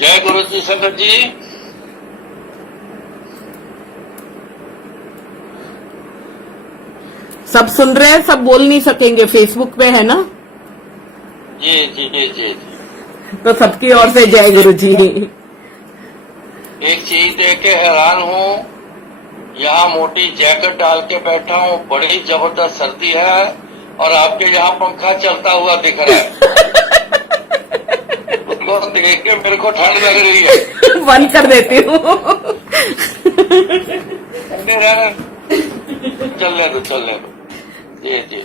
जय गुरु जी संगत जी। सब सुन रहे हैं, सब बोल नहीं सकेंगे, फेसबुक पे है ना, जी जी जी जी। तो सबकी ओर एक से जय गुरु जी। एक चीज देख के हैरान हूँ, यहाँ मोटी जैकेट डाल के बैठा हूँ, बड़ी जबरदस्त सर्दी है और आपके यहाँ पंखा चलता हुआ दिख रहा है। उसको देख के मेरे को ठंड लग रही है। बंद कर देती हूँ। चलने दो चलने दो। जी जी।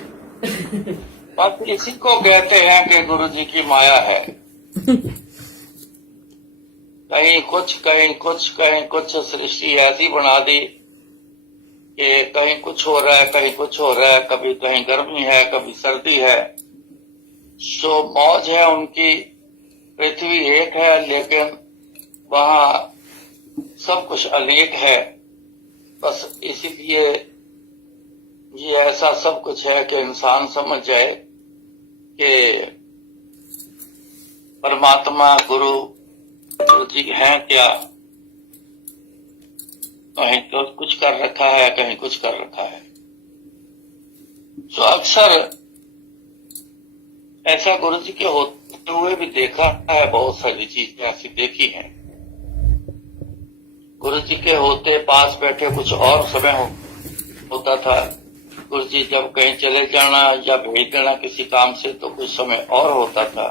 बस इसी को कहते हैं कि गुरु जी की माया है। कहीं कुछ कहीं कुछ कहीं कुछ सृष्टि ऐसी बना दी कि कहीं कुछ हो रहा है, कहीं कुछ हो रहा है, कभी कहीं गर्मी है, कभी सर्दी है। सो मौज है उनकी। पृथ्वी एक है लेकिन वहां सब कुछ अनेक है। बस इसीलिए ये ऐसा सब कुछ है कि इंसान समझ जाए कि परमात्मा गुरु जी हैं क्या। कहीं तो कुछ कर रखा है, कहीं कुछ कर रखा है। तो अक्सर ऐसा गुरु जी के होते हुए भी देखा है, बहुत सारी चीजें ऐसी देखी हैं। गुरु जी के होते पास बैठे कुछ और समय होता था। गुरु जी जब कहीं चले जाना या भेज देना किसी काम से तो कुछ समय और होता था।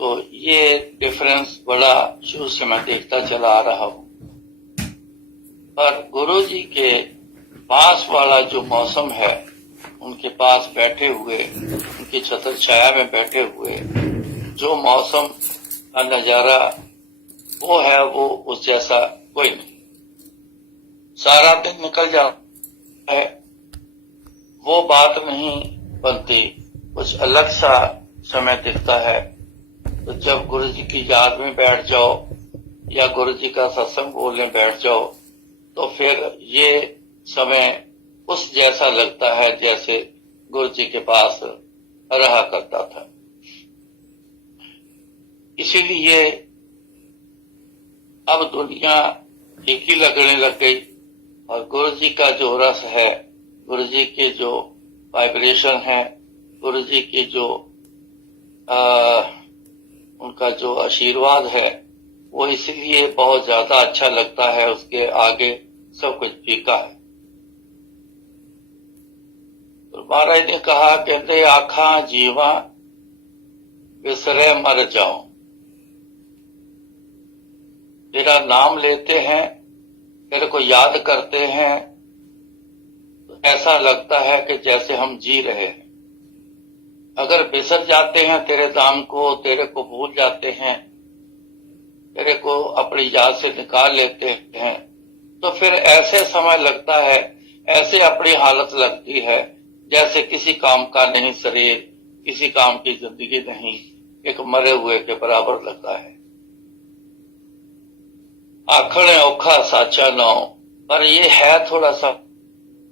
तो ये डिफरेंस बड़ा शुरू से मैं देखता चला आ रहा हूँ। पर गुरु जी के पास वाला जो मौसम है, उनके पास बैठे हुए, उनकी छत्र छाया में बैठे हुए जो मौसम का नजारा वो है, वो उस जैसा कोई नहीं। सारा दिन निकल जाता है, वो बात नहीं बनती, कुछ अलग सा समय दिखता है। तो जब गुरु जी की याद में बैठ जाओ या गुरु जी का सत्संग बोलने बैठ जाओ तो फिर ये समय उस जैसा लगता है जैसे गुरु जी के पास रहा करता था। इसीलिए अब दुनिया एक ही लगने लग गई और गुरु जी का जो रस है, गुरु जी के जो वाइब्रेशन है, गुरु जी की जो उनका जो आशीर्वाद है, वो इसलिए बहुत ज्यादा अच्छा लगता है। उसके आगे सब कुछ फीका है। तो महाराज ने कहा, कहते आखा जीवा विसरे मर जाओ। तेरा नाम लेते हैं, तेरे को याद करते हैं, तो ऐसा लगता है कि जैसे हम जी रहे हैं। अगर बिसर जाते हैं तेरे नाम को, तेरे को भूल जाते हैं, तेरे को अपनी याद से निकाल लेते हैं, तो फिर ऐसे समय लगता है, ऐसे अपनी हालत लगती है जैसे किसी काम का नहीं शरीर, किसी काम की जिंदगी नहीं, एक मरे हुए के बराबर लगता है। आखने औखा साचा नौ, पर ये है थोड़ा सा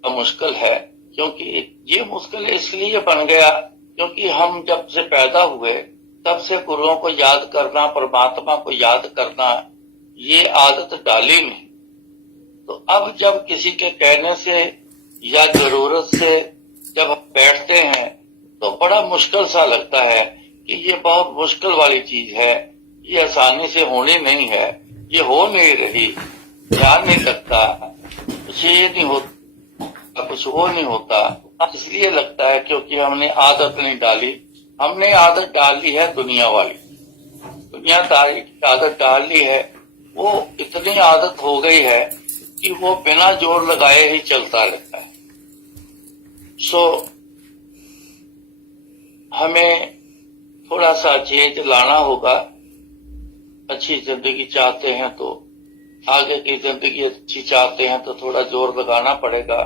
मुश्किल है, क्योंकि ये मुश्किल इसलिए बन गया क्योंकि हम जब से पैदा हुए तब से गुरुओं को याद करना, परमात्मा को याद करना, ये आदत डाली नहीं। तो अब जब किसी के कहने से या जरूरत से जब हम बैठते हैं तो बड़ा मुश्किल सा लगता है कि ये बहुत मुश्किल वाली चीज है, ये आसानी से होनी नहीं है, ये हो नहीं रही, ध्यान नहीं लगता, कुछ ये नहीं होता, कुछ वो नहीं होता। इसलिए लगता है क्योंकि हमने आदत नहीं डाली। हमने आदत डाली है दुनिया वाली, दुनियादारी की आदत डाली है। वो इतनी आदत हो गई है कि वो बिना जोर लगाए ही चलता रहता है। सो हमें थोड़ा सा चेंज लाना होगा। अच्छी जिंदगी चाहते हैं तो, आगे की जिंदगी अच्छी चाहते हैं तो थोड़ा जोर लगाना पड़ेगा।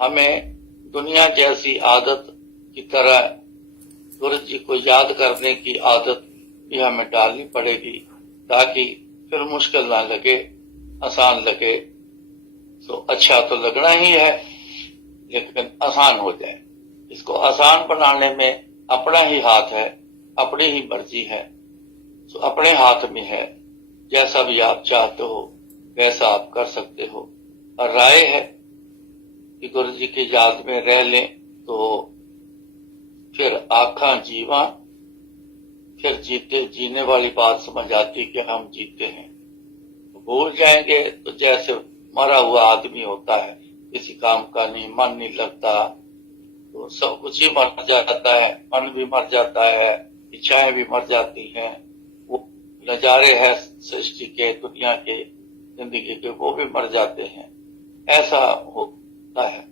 हमें दुनिया जैसी आदत की तरह गुरु जी को याद करने की आदत भी हमें डालनी पड़ेगी, ताकि फिर मुश्किल ना लगे, आसान लगे। तो अच्छा तो लगना ही है लेकिन आसान हो जाए। इसको आसान बनाने में अपना ही हाथ है, अपनी ही मर्जी है। तो अपने हाथ में है जैसा भी आप चाहते हो वैसा आप कर सकते हो। और राय है कि गुरु जी की याद में रह लें तो फिर आखा जीवा, फिर जीते जीने वाली बात समझ आती कि हम जीते हैं। भूल जाएंगे तो जैसे मरा हुआ आदमी होता है, किसी काम का नहीं, मन नहीं लगता, तो सब कुछ ही मर जाता है, मन भी मर जाता है, इच्छाएं भी मर जाती हैं, वो नजारे हैं सृष्टि के, दुनिया के, जिंदगी के, वो भी मर जाते हैं। ऐसा होता है।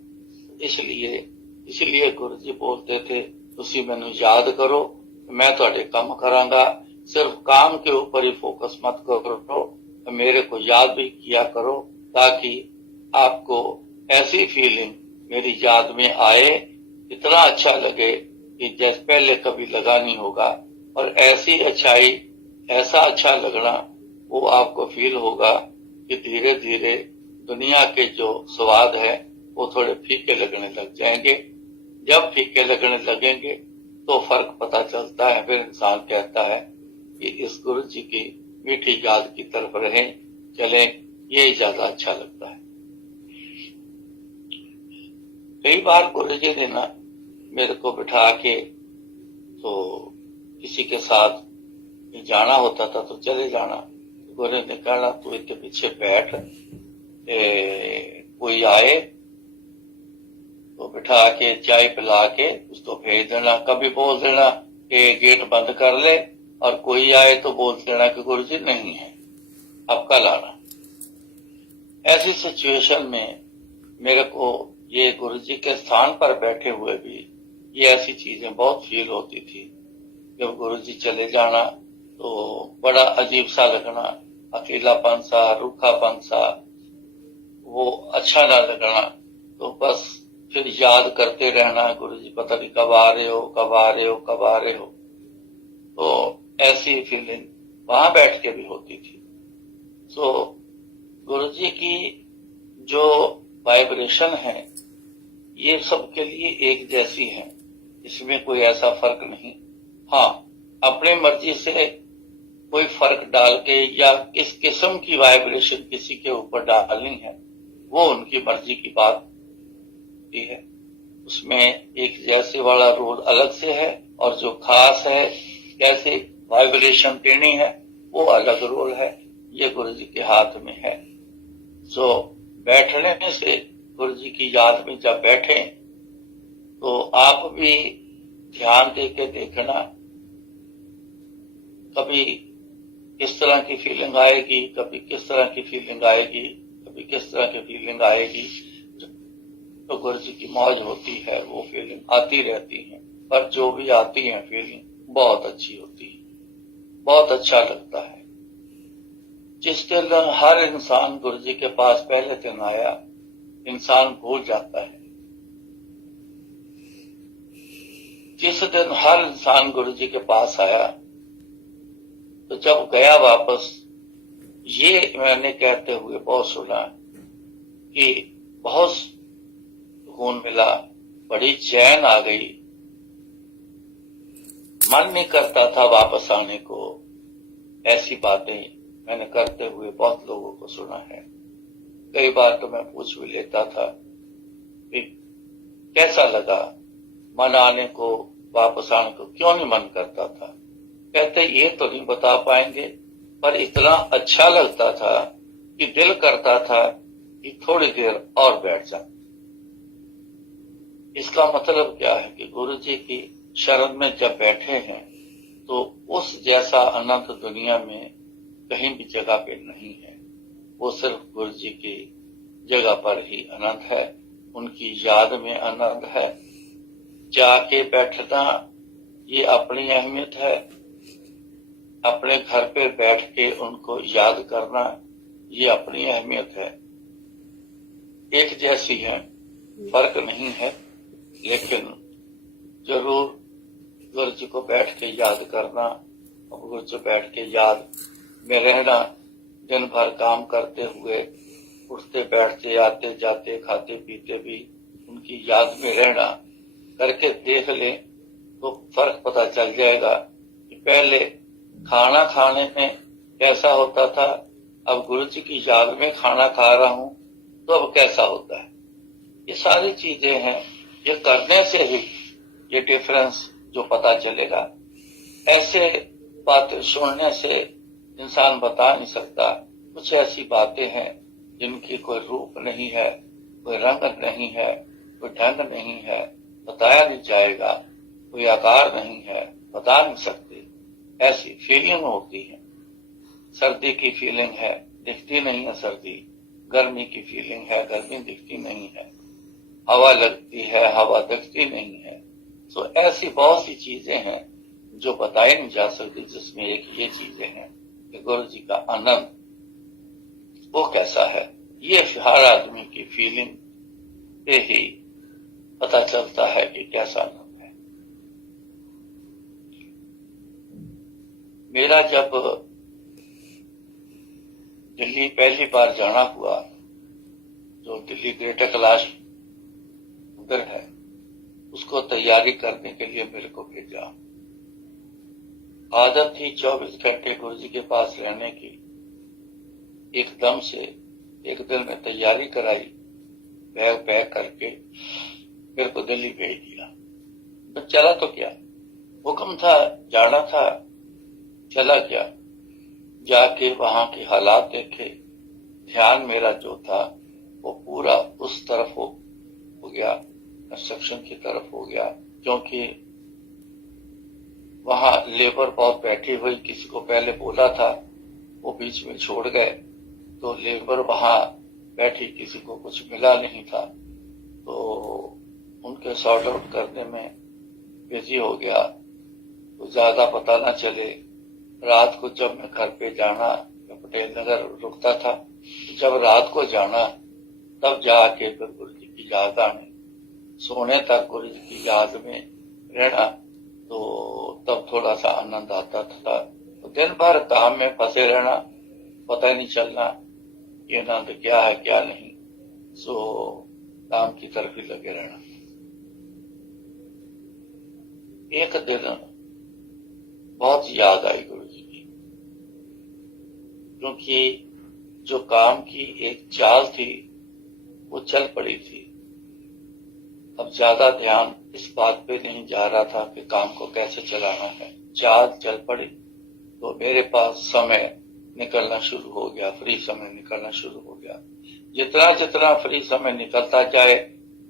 इसलिए गुरु जी बोलते थे, तुसी मैनू याद करो, मैं तुहाडे काम करांगा, सिर्फ काम के ऊपर ही फोकस मत करो, मेरे को याद भी किया करो, ताकि आपको ऐसी फीलिंग मेरी याद में आए, इतना अच्छा लगे कि जैसे पहले कभी लगा नहीं होगा। और ऐसी अच्छाई, ऐसा अच्छा लगना वो आपको फील होगा कि धीरे धीरे दुनिया के जो स्वाद है वो थोड़े फीके लगने लग जाएंगे। जब फीके लगने लगेंगे तो फर्क पता चलता है। फिर इंसान कहता है कि इस गुरु जी की मीठी याद की तरफ रहें, चलें, ये ज्यादा अच्छा लगता है। कई बार गुरु जी ने ना मेरे को बिठा के तो किसी के साथ जाना होता था तो चले जाना, गुरु ने कहना तू इतने पीछे बैठ, कोई आए तो बिठा के चाय पिला के उसको भेज देना। कभी बोल देना कि गेट बंद कर ले, और कोई आए तो बोल देना कि गुरु जी नहीं है, अब कल आना। ऐसी सिचुएशन में मेरे को ये गुरु जी के स्थान पर बैठे हुए भी ये ऐसी चीजें बहुत फील होती थी। जब गुरु जी चले जाना तो बड़ा अजीब सा लगना, अकेलापन सा, रूखापन सा, वो अच्छा ना लगना। तो बस फिर याद करते रहना, गुरु जी पता नहीं कब आ रहे हो, कब आ रहे हो, कब आ रहे हो। तो ऐसी फीलिंग वहां बैठ के भी होती थी। सो गुरु जी की जो वाइब्रेशन है ये सबके लिए एक जैसी है, इसमें कोई ऐसा फर्क नहीं। हाँ, अपनी मर्जी से कोई फर्क डाल के या किस किस्म की वाइब्रेशन किसी के ऊपर डालनी है वो उनकी मर्जी की बात है। उसमें एक जैसे वाला रोल अलग से है, और जो खास है कैसे वाइब्रेशन देनी है वो अलग रोल है। ये गुरु जी के हाथ में है। सो बैठने से गुरु जी की याद में जब बैठे तो आप भी ध्यान दे के देखना, कभी किस तरह की फीलिंग आएगी, कभी किस तरह की फीलिंग आएगी, कभी किस तरह की फीलिंग आएगी। तो गुरु जी की मौज होती है, वो फीलिंग आती रहती है, पर जो भी आती है फीलिंग बहुत अच्छी होती है, बहुत अच्छा लगता है। जिस दिन हर इंसान गुरु जी के पास पहले दिन आया, इंसान भूल जाता है। जिस दिन हर इंसान गुरु जी के पास आया तो जब गया वापस, ये मैंने कहते हुए बहुत सुना कि बहुत सुकून मिला, बड़ी चैन आ गई, मन नहीं करता था वापस आने को। ऐसी बातें मैंने करते हुए बहुत लोगों को सुना है। कई बार तो मैं पूछ भी लेता था कि कैसा लगा, मन आने को, वापस आने को क्यों नहीं मन करता था। कहते ये तो नहीं बता पाएंगे, पर इतना अच्छा लगता था कि दिल करता था कि थोड़ी देर और बैठ जाए। इसका मतलब क्या है कि गुरु जी की शरण में जब बैठे हैं तो उस जैसा आनंद दुनिया में कहीं भी जगह पे नहीं है। वो सिर्फ गुरु जी की जगह पर ही आनंद है, उनकी याद में आनंद है। जाके बैठना ये अपनी अहमियत है, अपने घर पे बैठ के उनको याद करना ये अपनी अहमियत है। एक जैसी है, फर्क नहीं है, लेकिन जरूर गुरु जी को बैठ के याद करना और गुरु जी बैठ के याद में रहना। दिन भर काम करते हुए, उठते बैठते, आते जाते, खाते पीते भी उनकी याद में रहना करके देख ले तो फर्क पता चल जाएगा कि पहले खाना खाने में कैसा होता था, अब गुरु जी की याद में खाना खा रहा हूं तो अब कैसा होता है। ये सारी चीजें हैं, ये करने से ही ये डिफरेंस जो पता चलेगा। ऐसे बातें सुनने से इंसान बता नहीं सकता। कुछ ऐसी बातें हैं जिनकी कोई रूप नहीं है, कोई रंग नहीं है, कोई ढंग नहीं है, बताया नहीं जाएगा, कोई आकार नहीं है, बता नहीं सकते। ऐसी फीलिंग होती है। सर्दी की फीलिंग है, दिखती नहीं है सर्दी। गर्मी की फीलिंग है, गर्मी दिखती नहीं है। हवा लगती है, हवा दिखती नहीं है। तो ऐसी बहुत सी चीजें हैं जो बताई नहीं जा सकती, जिसमें एक ये चीजें हैं कि गुरु जी का आनंद वो कैसा है। ये हर आदमी की फीलिंग से ही पता चलता है कि कैसा आनंद है। मेरा जब दिल्ली पहली बार जाना हुआ, जो दिल्ली ग्रेटर कैलाश मंदिर है, उसको तैयारी करने के लिए मेरे को भेजा। आदत थी 24 घंटे गुरु जी के पास रहने की। एकदम से एक दिन में तैयारी कराई, बैग पैक करके मेरे को दिल्ली भेज दिया। तो चला तो क्या, हुक्म था, जाना था, चला गया। जाके वहां के हालात देखे। ध्यान मेरा जो था वो पूरा उस तरफ हो गया, कंस्ट्रक्शन की तरफ हो गया, क्योंकि वहां लेबर बहुत बैठी हुई। किसी को पहले बोला था, वो बीच में छोड़ गए, तो लेबर वहां बैठी, किसी को कुछ मिला नहीं था, तो उनके सॉर्ट आउट करने में बिजी हो गया। तो ज्यादा पता ना चले। रात को जब मैं घर पे जाना, पटेल नगर रुकता था, जब रात को जाना तब जाके फिर गुरु जी की याद आने, सोने तक गुरु जी की याद में रहना, तो तब थोड़ा सा आनंद आता था। तो दिन भर काम में फंसे रहना, पता नहीं चलना ये आनंद क्या है क्या नहीं, सो काम की तरफ ही लगे रहना। एक दिन बहुत याद आई गुरु जी की, क्योंकि जो काम की एक चाल थी वो चल पड़ी थी। अब ज्यादा ध्यान इस बात पे नहीं जा रहा था कि काम को कैसे चलाना है। चाल चल पड़ी तो मेरे पास समय निकलना शुरू हो गया, फ्री समय निकलना शुरू हो गया। जितना जितना फ्री समय निकलता जाए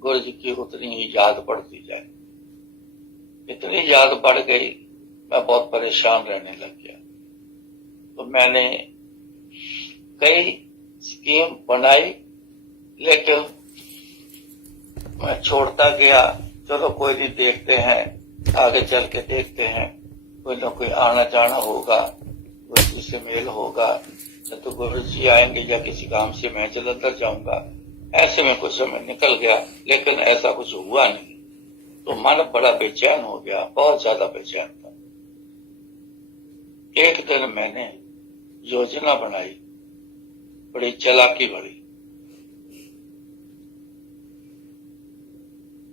गुरु जी की उतनी ही याद बढ़ती जाए। इतनी याद बढ़ गई, मैं बहुत परेशान रहने लग गया। तो मैंने कई स्कीम बनाई, लेकिन मैं छोड़ता गया। चलो कोई नहीं, देखते हैं, आगे चल के देखते हैं, कोई ना कोई आना जाना होगा, गुरु जी से मेल होगा, या तो गुरु जी आएंगे या किसी काम से मैं जलंधर जाऊंगा। ऐसे में कुछ समय निकल गया, लेकिन ऐसा कुछ हुआ नहीं। तो मन बड़ा बेचैन हो गया, बहुत ज्यादा बेचैन था। एक दिन मैंने योजना बनाई, बड़ी चालाकी बड़ी।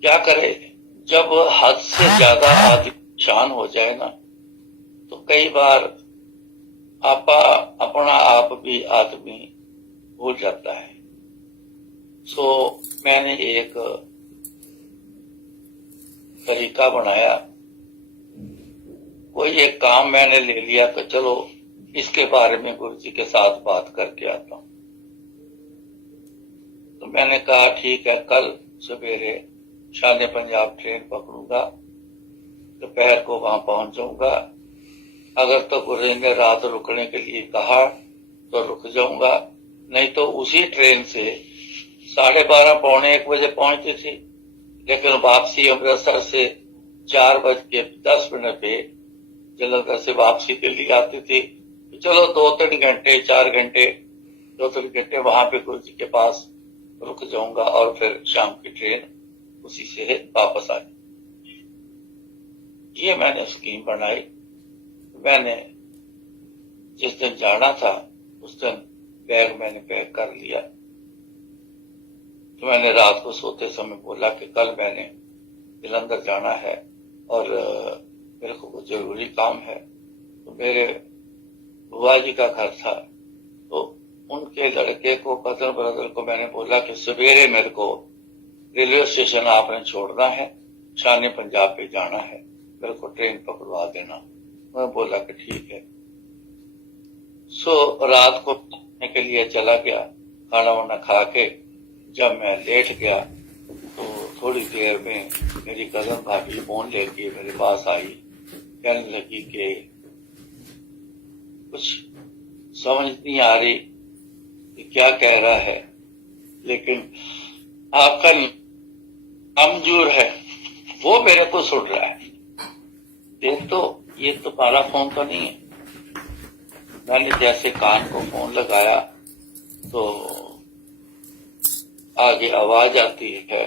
क्या करे, जब हद से ज्यादा आदमी परेशान हो जाए ना, तो कई बार अपना आप भी आदमी भूल जाता है। सो मैंने एक तरीका बनाया, कोई एक काम मैंने ले लिया, तो चलो इसके बारे में गुरु जी के साथ बात करके आता हूं। तो मैंने कहा ठीक है, कल सवेरे शान पंजाब ट्रेन पकड़ूंगा, दोपहर को वहां पहुंच जाऊंगा। अगर तो गुरु जी ने रात रुकने के लिए कहा तो रुक जाऊंगा, नहीं तो उसी ट्रेन से 12:30 पौने 1 बजे पहुंचती थी, लेकिन वापसी अमृतसर से 4:10 पे जलंधर से वापसी दिल्ली आती थी। तो चलो 2-3 घंटे 4 घंटे 2-3 घंटे वहां पे गुरु जी के पास रुक जाऊंगा और फिर शाम की ट्रेन उसी से वापस आ जाए। ये मैंने स्कीम बनाई। मैंने जिस दिन जाना था उस दिन बैग मैंने पैक कर लिया। तो मैंने रात को सोते समय बोला कि कल मैंने जलंधर जाना है और मेरे को कुछ जरूरी काम है। तो मेरे बुआ जी का घर था। तो उनके लड़के को, कजन ब्रदर को मैंने बोला कि सवेरे मेरे को रेलवे स्टेशन आपने छोड़ना है, शान पंजाब पे जाना है, मेरे को ट्रेन पकड़वा देना। मैं बोला कि ठीक है। सो रात को खाने के लिए चला गया। खाना वाना खा के जब मैं लेट गया तो थोड़ी देर में मेरी कजन भाभी फोन लेके मेरे पास आई, कहने लगी कि कुछ समझ नहीं आ रही कि क्या कह रहा है, लेकिन आपका नामजूर है वो मेरे को सुन रहा है। ये तुम्हारा फोन तो नहीं है। मैंने जैसे कान को फोन लगाया तो आगे आवाज आती है,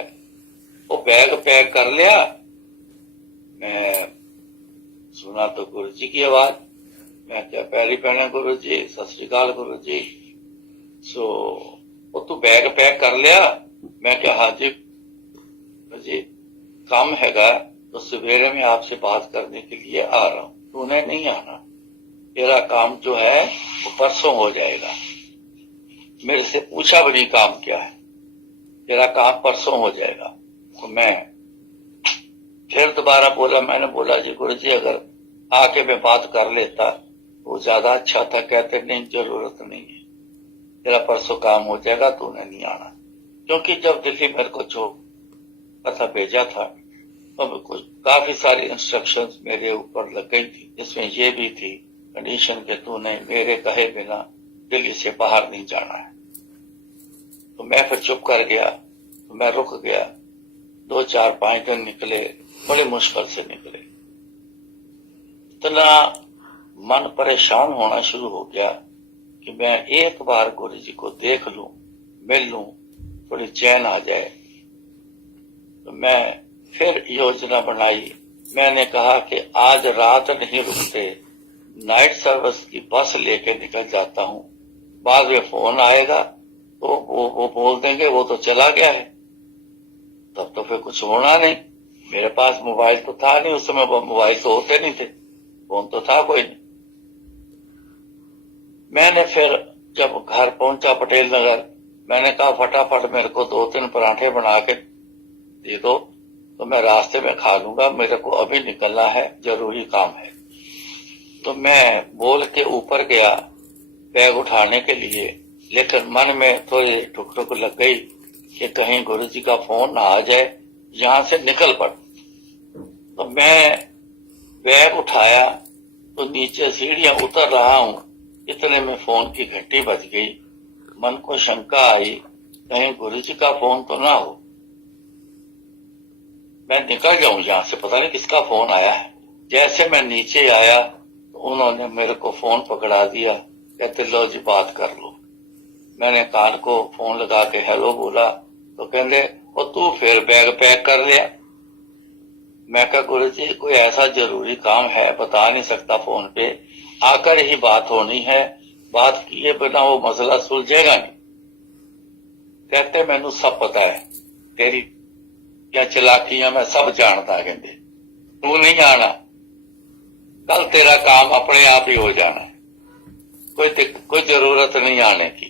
वो बैग पैक कर लिया। मैं सुना तो गुरु जी की आवाज। मैं क्या पैरी पहने गुरु जी, सत श्री अकाल गुरु जी। सो वो तू बैग पैक कर लिया? मैं क्या हाँ जी जी, काम हैगा तो सवेरे में आपसे बात करने के लिए आ रहा हूं। तूने नहीं आना, तेरा काम जो है वो परसों हो जाएगा। मेरे से पूछा भी नहीं काम क्या है, तेरा काम परसों हो जाएगा। तो मैं फिर दोबारा बोला, मैंने बोला जी गुरु जी अगर आके मैं बात कर लेता वो ज्यादा अच्छा था। कहते नहीं जरूरत नहीं है, तेरा परसों काम हो जाएगा, तूने नहीं आना। क्योंकि जब दिल्ली मेरे को जो पता भेजा था तो कुछ काफी सारी इंस्ट्रक्शंस मेरे ऊपर लग गई थी, जिसमें ये भी थी कंडीशन के तूने मेरे कहे बिना दिल्ली से बाहर नहीं जाना है। तो मैं फिर चुप कर गया। तो मैं रुक गया। 2 4 5 दिन निकले, बड़े मुश्किल से निकले। इतना मन परेशान होना शुरू हो गया कि मैं एक बार गुरु जी को देख लूं, मिल लूं, थोड़ी चैन आ जाए। तो मैं फिर योजना बनाई। मैंने कहा कि आज रात नहीं रुकते, नाइट सर्विस की बस लेके निकल जाता हूं। बाद में फोन आएगा तो वो बोल देंगे वो तो चला गया है, तब तो फिर कुछ होना नहीं। मेरे पास मोबाइल तो था नहीं उस समय, मोबाइल तो होते नहीं थे, फोन तो था कोई नहीं। मैंने फिर जब घर पहुंचा पटेल नगर, मैंने कहा फटाफट मेरे को 2-3 पराठे बना के दे दो तो मैं रास्ते में खा लूंगा, मेरे को अभी निकलना है, जरूरी काम है। तो मैं बोल के ऊपर गया बैग उठाने के लिए, लेकिन मन में थोड़ी ठुक ठुक लग गई कि कहीं गुरु जी का फोन ना आ जाए, यहां से निकल पड़। तो मैं बैग उठाया तो नीचे सीढ़ियां उतर रहा हूं, इतने में फोन की घंटी बज गई। मन को शंका आई कहीं गुरु जी का फोन तो ना हो, मैं निकल जाऊं यहां से, पता नहीं किसका फोन आया है। जैसे मैं नीचे आया तो उन्होंने मेरे को फोन पकड़ा दिया, कहते लो जी बात कर लो। मैंने कान को फोन लगा के हेलो बोला तो कहते वो तू फिर बैग पैक कर लिया। मैं कहा गुरु जी कोई ऐसा जरूरी काम है, बता नहीं सकता फोन पे, आकर ही बात होनी है, बात किए बिना वो मसला सुलझेगा नहीं। कहते मैनू सब पता है, तेरी क्या चलाकियां मैं सब जानता। कहते तू नहीं आना, कल तेरा काम अपने आप ही हो जाना है, कोई जरूरत नहीं आने की।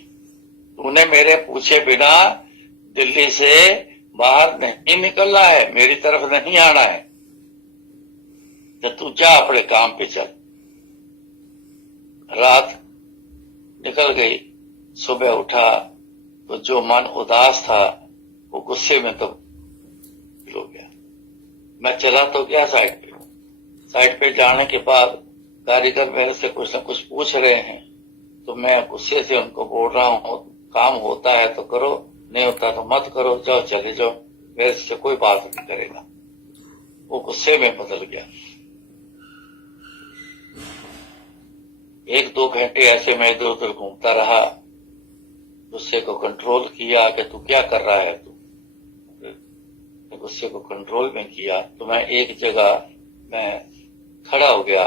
तूने मेरे पूछे बिना दिल्ली से बाहर नहीं निकलना है, मेरी तरफ नहीं आना है, तो तू जा अपने काम पे चल। रात निकल गई, सुबह उठा तो जो मन उदास था वो गुस्से में तो हो गया। मैं चला तो गया साइड पे जाने के बाद कारीगर मेरे से कुछ न कुछ पूछ रहे हैं, तो मैं गुस्से से उनको बोल रहा हूं काम होता है तो करो, नहीं होता तो मत करो, जाओ चले जाओ, मेरे से कोई बात नहीं करेगा। वो गुस्से में बदल गया। 1-2 घंटे ऐसे मैं इधर उधर घूमता रहा, गुस्से को कंट्रोल किया कि तू क्या कर रहा है। तू गुस्से को कंट्रोल में किया तो मैं एक जगह मैं खड़ा हो गया।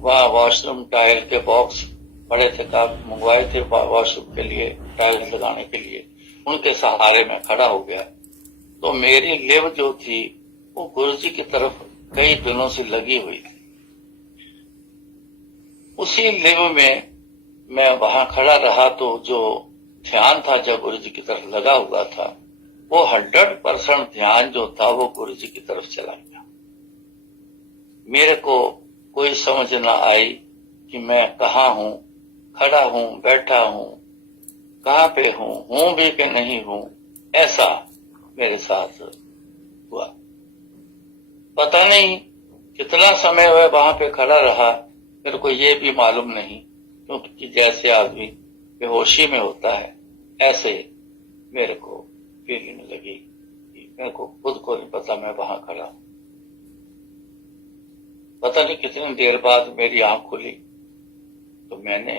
वहां वॉशरूम टाइल के बॉक्स पड़े थे, मंगवाए थे वॉशरूम के लिए, टाइल लगाने के लिए, उनके सहारे में खड़ा हो गया। तो मेरी लिव जो थी वो गुरु जी की तरफ कई दिनों से लगी हुई थी। उसी लिव में मैं वहां खड़ा रहा तो जो ध्यान था जब गुरु जी की तरफ लगा हुआ था, वो 100% ध्यान जो था वो गुरु जी की तरफ चला गया। मेरे को कोई समझ ना आई कि मैं कहाँ हूं, खड़ा हूं, बैठा हूं, कहाँ पे हूं भी कि नहीं हूं, ऐसा मेरे साथ हुआ। पता नहीं कितना समय वह वहां पे खड़ा रहा, मेरे को ये भी मालूम नहीं, क्योंकि जैसे आदमी बेहोशी में होता है ऐसे मेरे को फीलिंग लगी कि मेरे को खुद को नहीं पता मैं वहां खड़ा हूं। पता नहीं कितनी देर बाद मेरी आंख खुली तो मैंने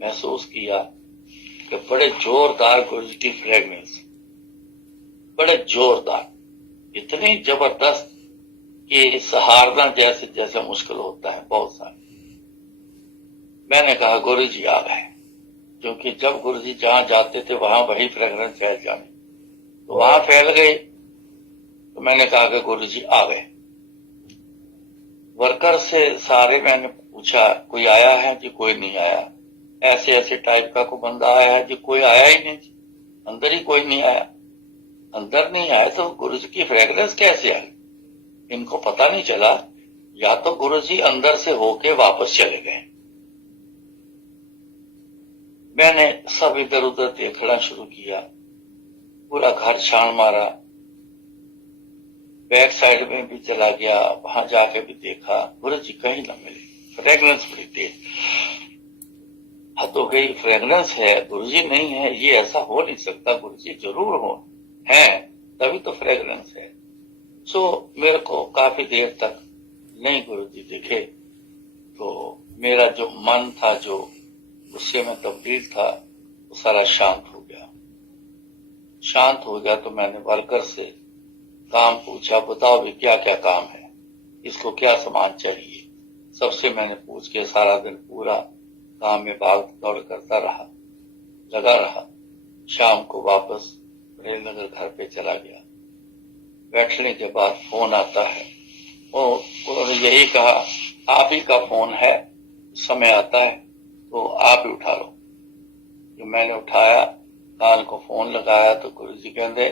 महसूस किया कि बड़े जोरदार गुरु जी की फ्रेगनेंस, बड़े जोरदार, इतनी जबरदस्त कि सहारना जैसे जैसे मुश्किल होता है बहुत सारा। मैंने कहा गुरु जी आ गए, क्योंकि जब गुरु जी जहां जाते थे वहां वही फ्रेगरेंस फैल जाने, तो वहां फैल गई। तो मैंने कहा कि गुरु जी आ गए। वर्कर से सारे मैंने पूछा, कोई आया है जी? कोई नहीं आया। ऐसे ऐसे टाइप का कोई बंदा आया है जी? कोई आया ही नहीं जी, अंदर ही कोई नहीं आया। अंदर नहीं आया तो गुरु जी की फ्रेगरेंस कैसे आई? इनको पता नहीं चला, या तो गुरु जी अंदर से होके वापस चले गए। मैंने सब इधर उधर देखना शुरू किया, पूरा घर छान मारा, बैक साइड में भी चला गया, वहां जाके भी देखा, गुरु जी कहीं न मिले। फ्रेगनेंस बड़ी तेज, हद हो गई, फ्रेगनेंस है, गुरु जी नहीं है, ये ऐसा हो नहीं सकता, गुरु जी जरूर हो, है तभी तो फ्रेगनेंस है। सो मेरे को काफी देर तक नहीं गुरु जी दिखे, तो मेरा जो मन था, जो गुस्से में तब्दील था, वो सारा शांत हो गया। शांत हो गया तो मैंने वर्कर से काम पूछा, बताओ भी क्या क्या काम है, इसको क्या सामान चाहिए। सबसे मैंने पूछ के सारा दिन पूरा काम में भाग दौड़ करता रहा, लगा रहा। शाम को वापस रेलनगर घर पे चला गया। बैठने के बाद फोन आता है, उन्होंने यही कहा, आप ही का फोन है, समय आता है तो आप ही उठा लो। जो मैंने उठाया, कान को फोन लगाया तो गुरु जी कहते,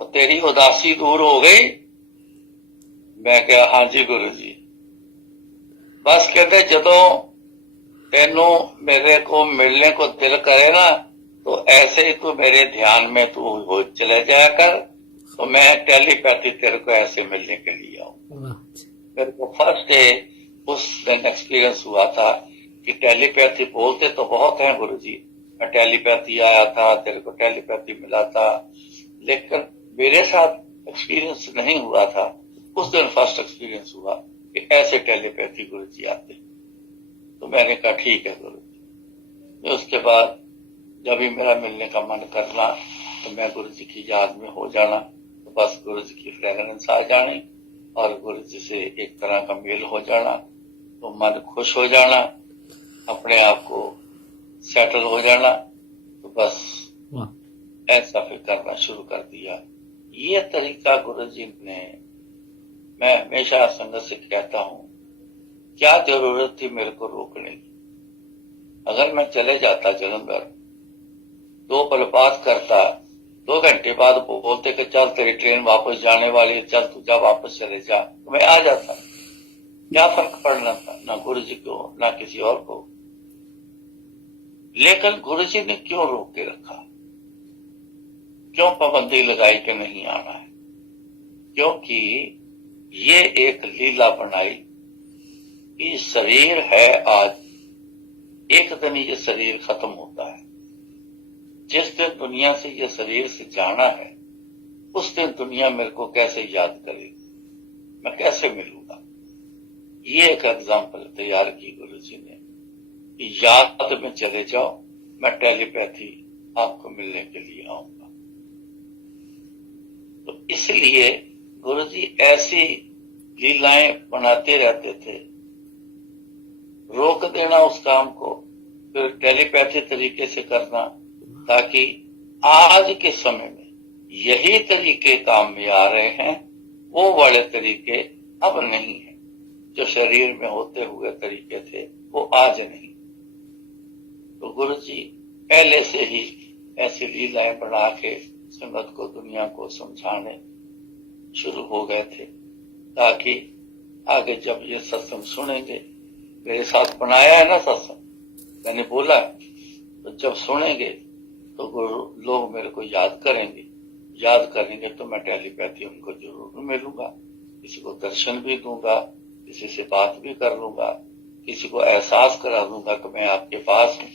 तो तेरी उदासी दूर हो गई? मैं कहा हाँ जी गुरु जी। बस कहते जदों तेनू मेरे को मिलने को दिल करे ना, तो ऐसे ही तू मेरे ध्यान में तू हो चले जाया कर, तो मैं टेलीपैथी तेरे को ऐसे मिलने के लिए आऊं। मेरे को फर्स्ट डे उस दिन एक्सपीरियंस हुआ था कि टेलीपैथी बोलते तो बहुत हैं गुरु जी, मैं टेलीपैथी आया था, तेरे को टेलीपैथी मिला था, लेकिन मेरे साथ एक्सपीरियंस नहीं हुआ था। उस दिन फर्स्ट एक्सपीरियंस हुआ कि ऐसे टेलीपैथी गुरु जी आते। तो मैंने कहा ठीक है गुरु जी। उसके बाद जब भी मेरा मिलने का मन करना तो मैं गुरु जी की याद में हो जाना, तो बस गुरु जी की फ्रेगरेंस आ जानी और गुरु जी से एक तरह का मेल हो जाना, तो मन खुश हो जाना, अपने आप को सेटल हो जाना। तो बस ऐसा फिर करना शुरू कर दिया। ये तरीका गुरु जी ने, मैं हमेशा संगत से कहता हूं, क्या जरूरत थी मेरे को रोकने की? अगर मैं चले जाता जलंधर, 2 पल बात करता, 2 घंटे बाद बोलते कि चल तेरी ट्रेन वापस जाने वाली है, चल तू जा वापस चले जा, तो मैं आ जाता। क्या फर्क पड़ना था, ना गुरु जी को ना किसी और को। लेकिन गुरु जी ने क्यों रोक के रखा, क्यों पाबंदी लगाई कि नहीं आना है? क्योंकि ये एक लीला बनाई कि शरीर है आज, एक दिन ये शरीर खत्म होता है। जिस दिन दुनिया से ये शरीर से जाना है, उस दिन दुनिया मेरे को कैसे याद करेगी, मैं कैसे मिलूंगा। ये एक एग्जाम्पल तैयार की गुरु जी ने कि याद में चले जाओ, मैं टेलीपैथी आपको मिलने के लिए आऊंगा। तो इसलिए गुरु जी ऐसी लीलाएं बनाते रहते थे। रोक देना उस काम को, फिर टेलीपैथी तरीके से करना, ताकि आज के समय में यही तरीके काम में आ रहे हैं, वो वाले तरीके अब नहीं है। जो शरीर में होते हुए तरीके थे वो आज नहीं, तो गुरु जी पहले से ही ऐसी लीलाएं बना के संगत को, दुनिया को समझाने शुरू हो गए थे, ताकि आगे जब ये सत्संग सुनेंगे, मेरे साथ बनाया है ना सत्संग, मैंने बोला है, तो जब सुनेंगे तो गुरु लोग मेरे को याद करेंगे तो मैं टेलीपैथी उनको जरूर मिलूंगा, किसी को दर्शन भी दूंगा, किसी से बात भी कर लूंगा, किसी को एहसास करा दूंगा कि मैं आपके पास हूँ,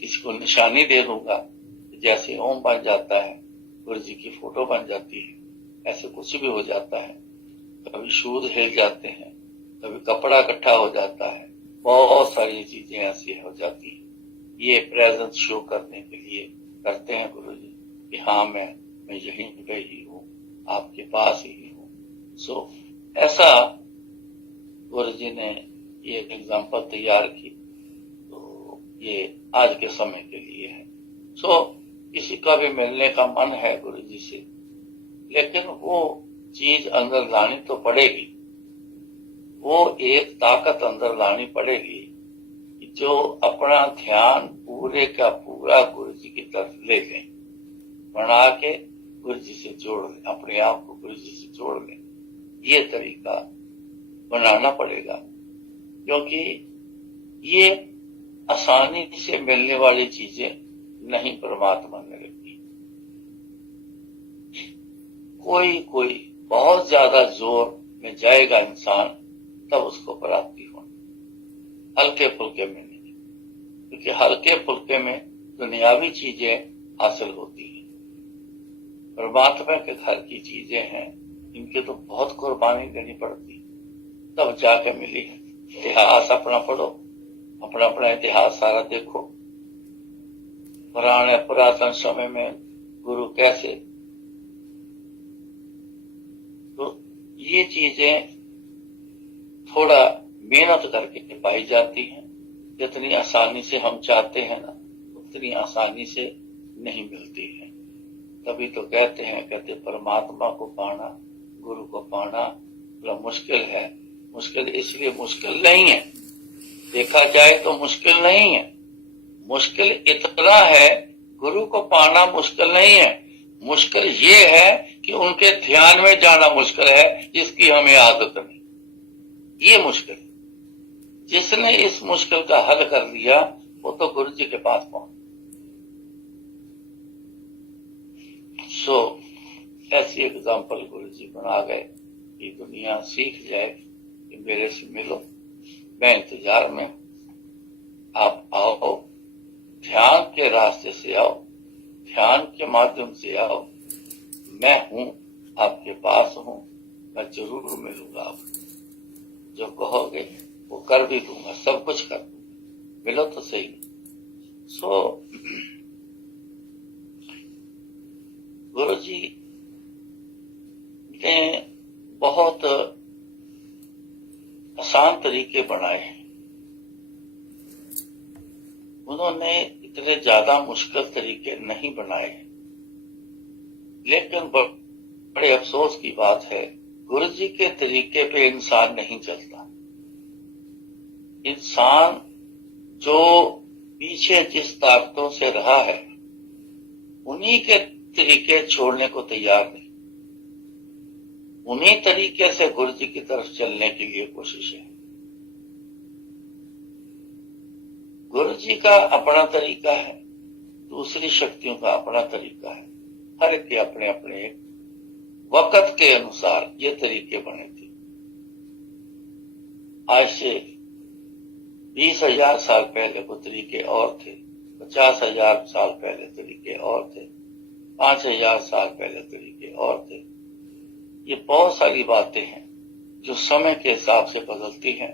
किसी को निशानी दे दूंगा, जैसे ओम बन जाता है, गुरु जी की फोटो बन जाती है, ऐसे कुछ भी हो जाता है। कभी शूज हिल जाते हैं, कभी कपड़ा इकट्ठा हो जाता है, बहुत सारी चीजें ऐसी हो जाती हैं। ये प्रेजेंस शो करने के लिए करते हैं गुरु जी कि हाँ मैं यहीं पे ही हूँ, आपके पास ही हूँ। सो ऐसा गुरु जी ने ये एग्जाम्पल तैयार की, तो ये आज के समय के लिए है। सो किसी का भी मिलने का मन है गुरु जी से, लेकिन वो चीज अंदर लानी तो पड़ेगी, वो एक ताकत अंदर लानी पड़ेगी जो अपना ध्यान पूरे का पूरा गुरु जी की तरफ ले लें, बना के गुरु जी से जोड़ लें, अपने आप को गुरु जी से जोड़ लें। ये तरीका बनाना पड़ेगा, क्योंकि ये आसानी से मिलने वाली चीजें नहीं परमात्मा ने रखी। कोई बहुत ज्यादा जोर में जाएगा इंसान, तब उसको प्राप्ति होनी, हल्के फुल्के में नहीं, क्योंकि हल्के फुल्के में दुनियावी चीजें हासिल होती हैं। परमात्मा के घर की चीजें हैं, इनकी तो बहुत कुर्बानी देनी पड़ती, तब जाके मिली है। इतिहास अपना पढ़ो, अपना इतिहास सारा देखो, पुरातन समय में गुरु कैसे, तो ये चीजें थोड़ा मेहनत करके पाई जाती हैं। जितनी आसानी से हम चाहते हैं ना, उतनी आसानी से नहीं मिलती है। तभी तो कहते परमात्मा को पाना, गुरु को पाना बड़ा मुश्किल है। मुश्किल इसलिए मुश्किल नहीं है, देखा जाए तो मुश्किल नहीं है, मुश्किल इतना है, गुरु को पाना मुश्किल नहीं है, मुश्किल ये है कि उनके ध्यान में जाना मुश्किल है, जिसकी हमें आदत नहीं। ये मुश्किल, जिसने इस मुश्किल का हल कर लिया वो तो गुरु जी के पास पहुंच। सो ऐसी एग्जाम्पल गुरु जी बना गए कि दुनिया सीख जाए कि मेरे से मिलो, मैं इंतजार में, आप आओ, ध्यान के रास्ते से आओ, ध्यान के माध्यम से आओ, मैं हूं, आपके पास हूं, मैं जरूर मिलूंगा। आप जो कहोगे वो कर भी दूंगा, सब कुछ कर दूंगा, मिलो तो सही। सो गुरु जी ने बहुत आसान तरीके बनाए हैं, उन्होंने इतने ज्यादा मुश्किल तरीके नहीं बनाए, लेकिन बड़े अफसोस की बात है, गुरु जी के तरीके पे इंसान नहीं चलता। इंसान जो पीछे जिस ताकतों से रहा है, उन्हीं के तरीके छोड़ने को तैयार नहीं, उन्हीं तरीके से गुरु जी की तरफ चलने के लिए कोशिश है। गुरु जी का अपना तरीका है, दूसरी शक्तियों का अपना तरीका है, हर एक के अपने अपने वक्त के अनुसार ये तरीके बने थे। आज से 20,000 साल पहले वो तरीके और थे, 50,000 साल पहले तरीके और थे, 5,000 साल पहले तरीके और थे। ये बहुत सारी बातें हैं जो समय के हिसाब से बदलती हैं।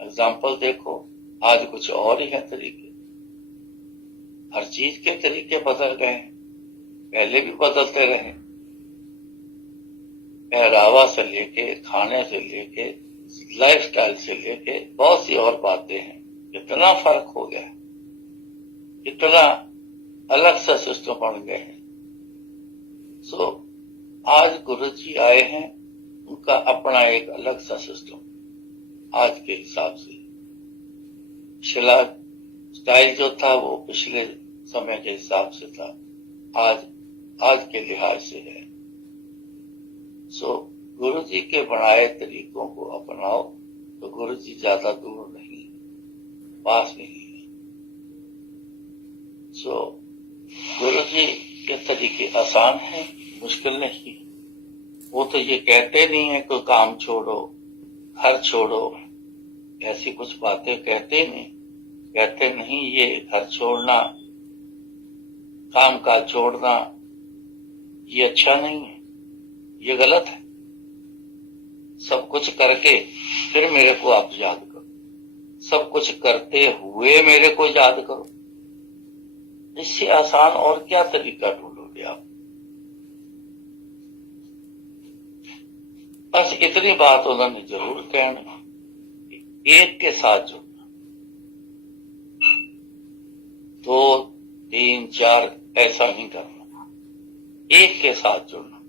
एग्जाम्पल देखो, आज कुछ और ही है तरीके, हर चीज के तरीके बदल गए हैं, पहले भी बदलते रहे, पहरावा से लेके, खाने से लेके, लाइफस्टाइल से लेके बहुत सी और बातें हैं। इतना फर्क हो गया, इतना अलग सा सिस्टम बन गए हैं। सो आज गुरु जी आए हैं, उनका अपना एक अलग सा सिस्टम आज के हिसाब से। शिला स्टाइल जो था वो पिछले समय के हिसाब से था, आज के लिहाज से है। सो गुरु जी के बनाए तरीकों को अपनाओ तो गुरु जी ज्यादा दूर नहीं, पास नहीं है। सो गुरु जी के तरीके आसान हैं, मुश्किल नहीं। वो तो ये कहते नहीं है कोई काम छोड़ो, घर छोड़ो, ऐसी कुछ बातें कहते नहीं। ये घर छोड़ना, काम काज छोड़ना, ये अच्छा नहीं है, ये गलत है। सब कुछ करके फिर मेरे को आप याद करो, सब कुछ करते हुए मेरे को याद करो। इससे आसान और क्या तरीका ढूंढोगे आप? बस इतनी बात उन्होंने जरूर कहनी, एक के साथ जुड़ना, 2, 3, 4 ऐसा नहीं करना, एक के साथ जुड़ना।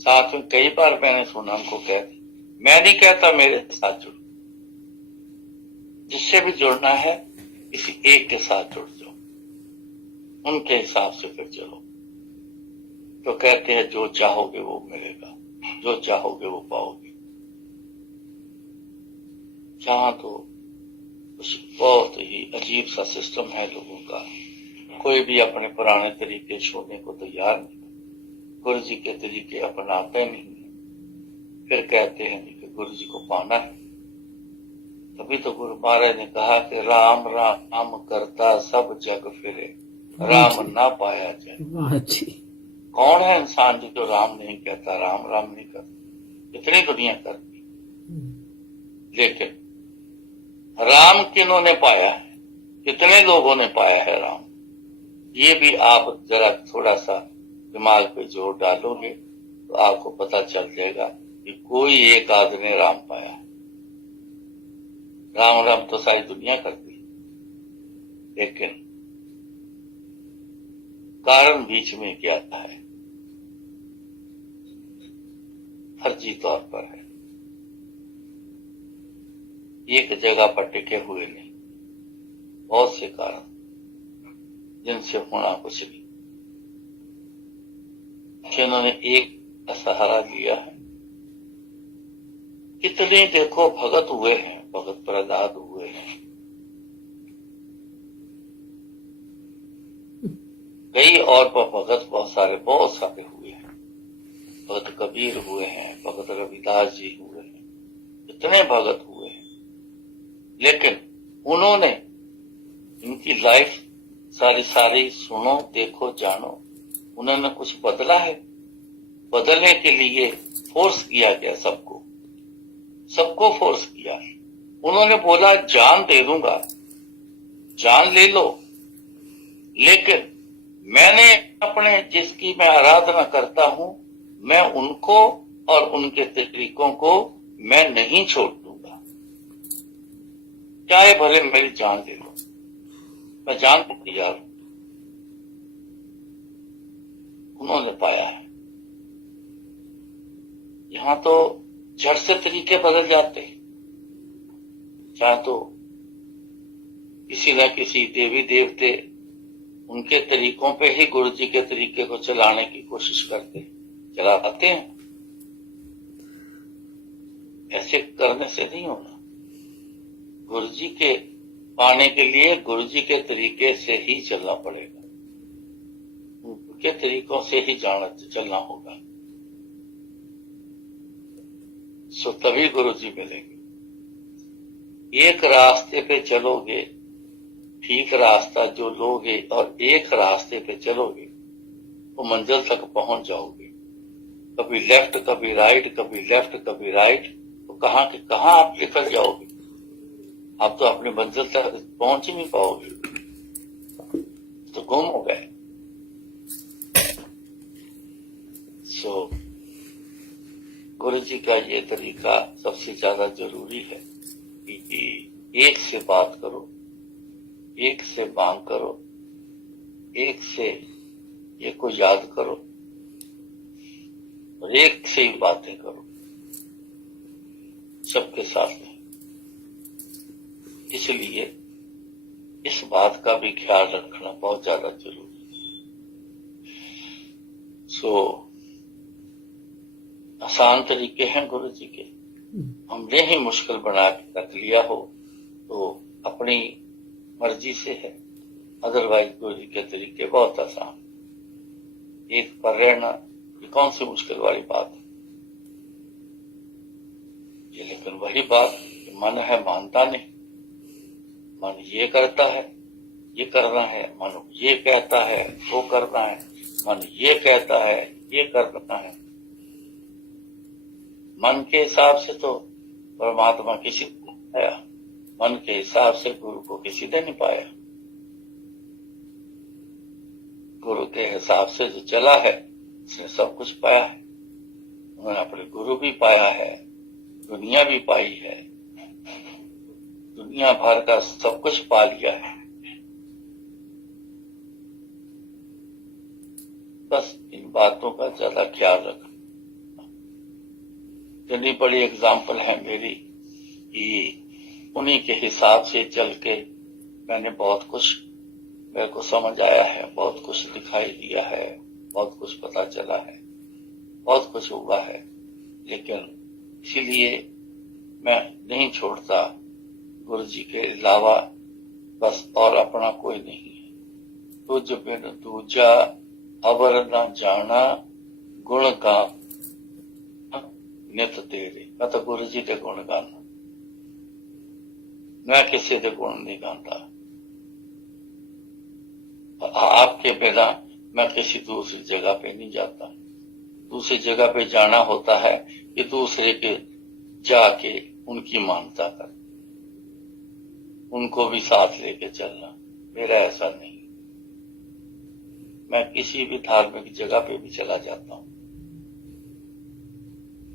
साथ में कई बार मैंने सुना उनको कहते, मैं नहीं कहता मेरे साथ जुड़ो, जिससे भी जुड़ना है किसी एक के साथ जुड़ जाओ, उनके हिसाब से फिर चलो। तो कहते हैं जो चाहोगे वो मिलेगा, जो चाहोगे वो पाओगे। जहां तो कुछ बहुत ही अजीब सा सिस्टम है लोगों का, कोई भी अपने पुराने तरीके छोड़ने को तैयार नहीं, गुरु जी के तरीके अपनाते नहीं, फिर कहते हैं कि गुरु जी को पाना है। तभी तो गुरु महाराज ने कहा कि राम राम करता सब जग फिरे, राम ना पाया जाए। कौन है इंसान जो राम नहीं कहता, राम राम नहीं करता? इतनी दुनिया करती, लेकिन राम किन्होंने पाया है, कितने लोगों ने पाया है राम? ये भी आप जरा थोड़ा सा दिमाग पे जोर डालोगे तो आपको पता चल जाएगा कि कोई एक आदमी ने राम पाया है। राम राम तो सारी दुनिया करती है, लेकिन कारण बीच में क्या है, फर्जी तौर पर है, एक जगह पर टिके हुए नहीं। बहुत से कारण जिनसे होना कुछ नहीं, जिन्होंने एक का सहारा लिया है। कितने देखो भगत हुए हैं, भगत प्रहलाद हुए हैं, कई और भगत बहुत सारे हुए हैं। भगत कबीर हुए हैं, भगत रविदास जी हुए हैं, इतने भगत हुए हैं, लेकिन उन्होंने इनकी लाइफ सारी सुनो, देखो, जानो, उन्होंने कुछ बदला है? बदलने के लिए फोर्स किया गया, सबको फोर्स किया। उन्होंने बोला जान दे दूंगा, जान ले लो, लेकिन मैंने अपने जिसकी मैं आराधना करता हूं, मैं उनको और उनके तरीकों को मैं नहीं छोड़ दूंगा, चाहे भले मेरी जान ले लो, मैं जान को तैयार हूं। उन्होंने पाया है। यहां तो झट से तरीके बदल जाते हैं, चाहे तो किसी न किसी देवी देवते उनके तरीकों पे ही गुरु जी के तरीके को चलाने की कोशिश करते, चलाते हैं। ऐसे करने से नहीं होना। गुरु जी के पाने के लिए गुरु जी के तरीके से ही चलना पड़ेगा, उनके तरीकों से ही चलना होगा। सो तभी गुरु जी मिलेंगे। एक रास्ते पे चलोगे, ठीक रास्ता जो लोगे और एक रास्ते पे चलोगे तो मंजिल तक पहुंच जाओगे। कभी लेफ्ट, कभी राइट, कभी लेफ्ट, कभी राइट, तो कहां के कहां आप निकल जाओगे? आप तो अपनी मंजिल तक पहुंच ही नहीं पाओगे, तो गुम हो गए। सो गुरु जी का ये तरीका सबसे ज्यादा जरूरी है कि एक से बात करो, एक से मांग करो, एक से एक को याद करो और एक से ही बातें करो, सबके साथ में। इसलिए इस बात का भी ख्याल रखना बहुत ज्यादा जरूरी है। सो आसान तरीके हैं गुरु जी के, हमने ही मुश्किल बना के रख लिया हो तो अपनी मर्जी से है, अदरवाइज गुरु जी के तरीके बहुत आसान। एक पर रहना ये कौन सी मुश्किल वाली बात है ये, लेकिन वही बात कि मन है मानता नहीं, मन ये करता है ये करना है, मन ये कहता है वो करना है, मन ये कहता है ये करना है। मन के हिसाब से तो परमात्मा किसी ने नहीं पाया, मन के हिसाब से गुरु को किसी ने नहीं पाया। गुरु के हिसाब से जो चला है उसने सब कुछ पाया है, उन्होंने अपने गुरु भी पाया है, दुनिया भी पाई है, दुनिया भर का सब कुछ पा लिया है। बस इन बातों का ज्यादा ख्याल रखना। इतनी बड़ी एग्जाम्पल है मेरी कि उन्हीं के हिसाब से चल के मैंने बहुत कुछ मेरे को समझ आया है, बहुत कुछ दिखाई दिया है, बहुत कुछ पता चला है, बहुत कुछ हुआ है। लेकिन इसीलिए मैं नहीं छोड़ता गुरु जी के अलावा, बस और अपना कोई नहीं है। तुझ बिन दूजा अवर न जाना, गुण गा नित तेरे। मैं तो गुरु जी के गुण गाना, मैं किसी के गुण नहीं गाता। आपके बिना मैं किसी दूसरी जगह पे नहीं जाता। दूसरी जगह पे जाना होता है कि दूसरे के जाके उनकी मानता कर, उनको भी साथ लेके चलना। मेरा ऐसा नहीं, मैं किसी भी धार्मिक जगह पे भी चला जाता हूँ,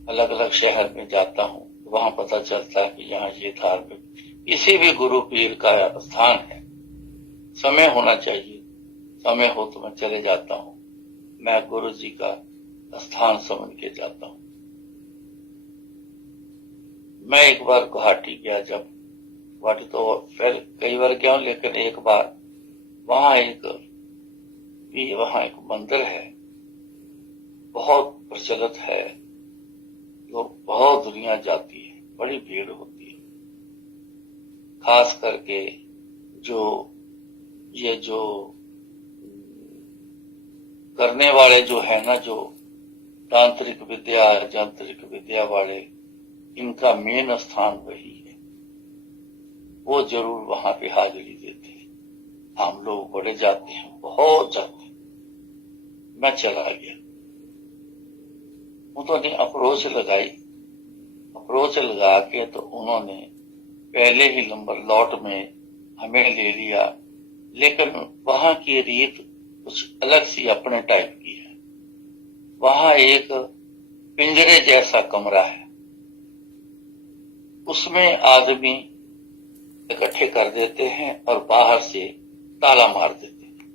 अलग अलग शहर में जाता हूँ, वहां पता चलता है कि यहाँ ये धार्मिक किसी भी गुरु पीर का स्थान है। समय होना चाहिए, समय हो तो मैं चले जाता हूँ। मैं गुरु जी का स्थान समझ के जाता हूँ। मैं एक बार गुवाहाटी गया, जब गुवाहाटी तो पहले कई बार गया हूं, लेकिन एक बार वहां एक मंदिर है, बहुत प्रचलित है, लोग बहुत दुनिया जाती है, बड़ी भीड़ होती है। खास करके जो करने वाले जो है ना, जो तांत्रिक विद्या यांत्रिक विद्या वाले, इनका मेन स्थान वही है। वो जरूर वहां पे हाजिरी देते हैं। हम लोग बड़े जाते हैं, बहुत जाते हैं। मैं चला गया, उन्होंने अप्रोच लगा के तो उन्होंने पहले ही नंबर लॉट में हमें ले लिया। लेकिन वहां की रीत कुछ अलग सी अपने टाइप की है। वहां एक पिंजरे जैसा कमरा है, उसमें आदमी इकट्ठे कर देते हैं और बाहर से ताला मार देते हैं।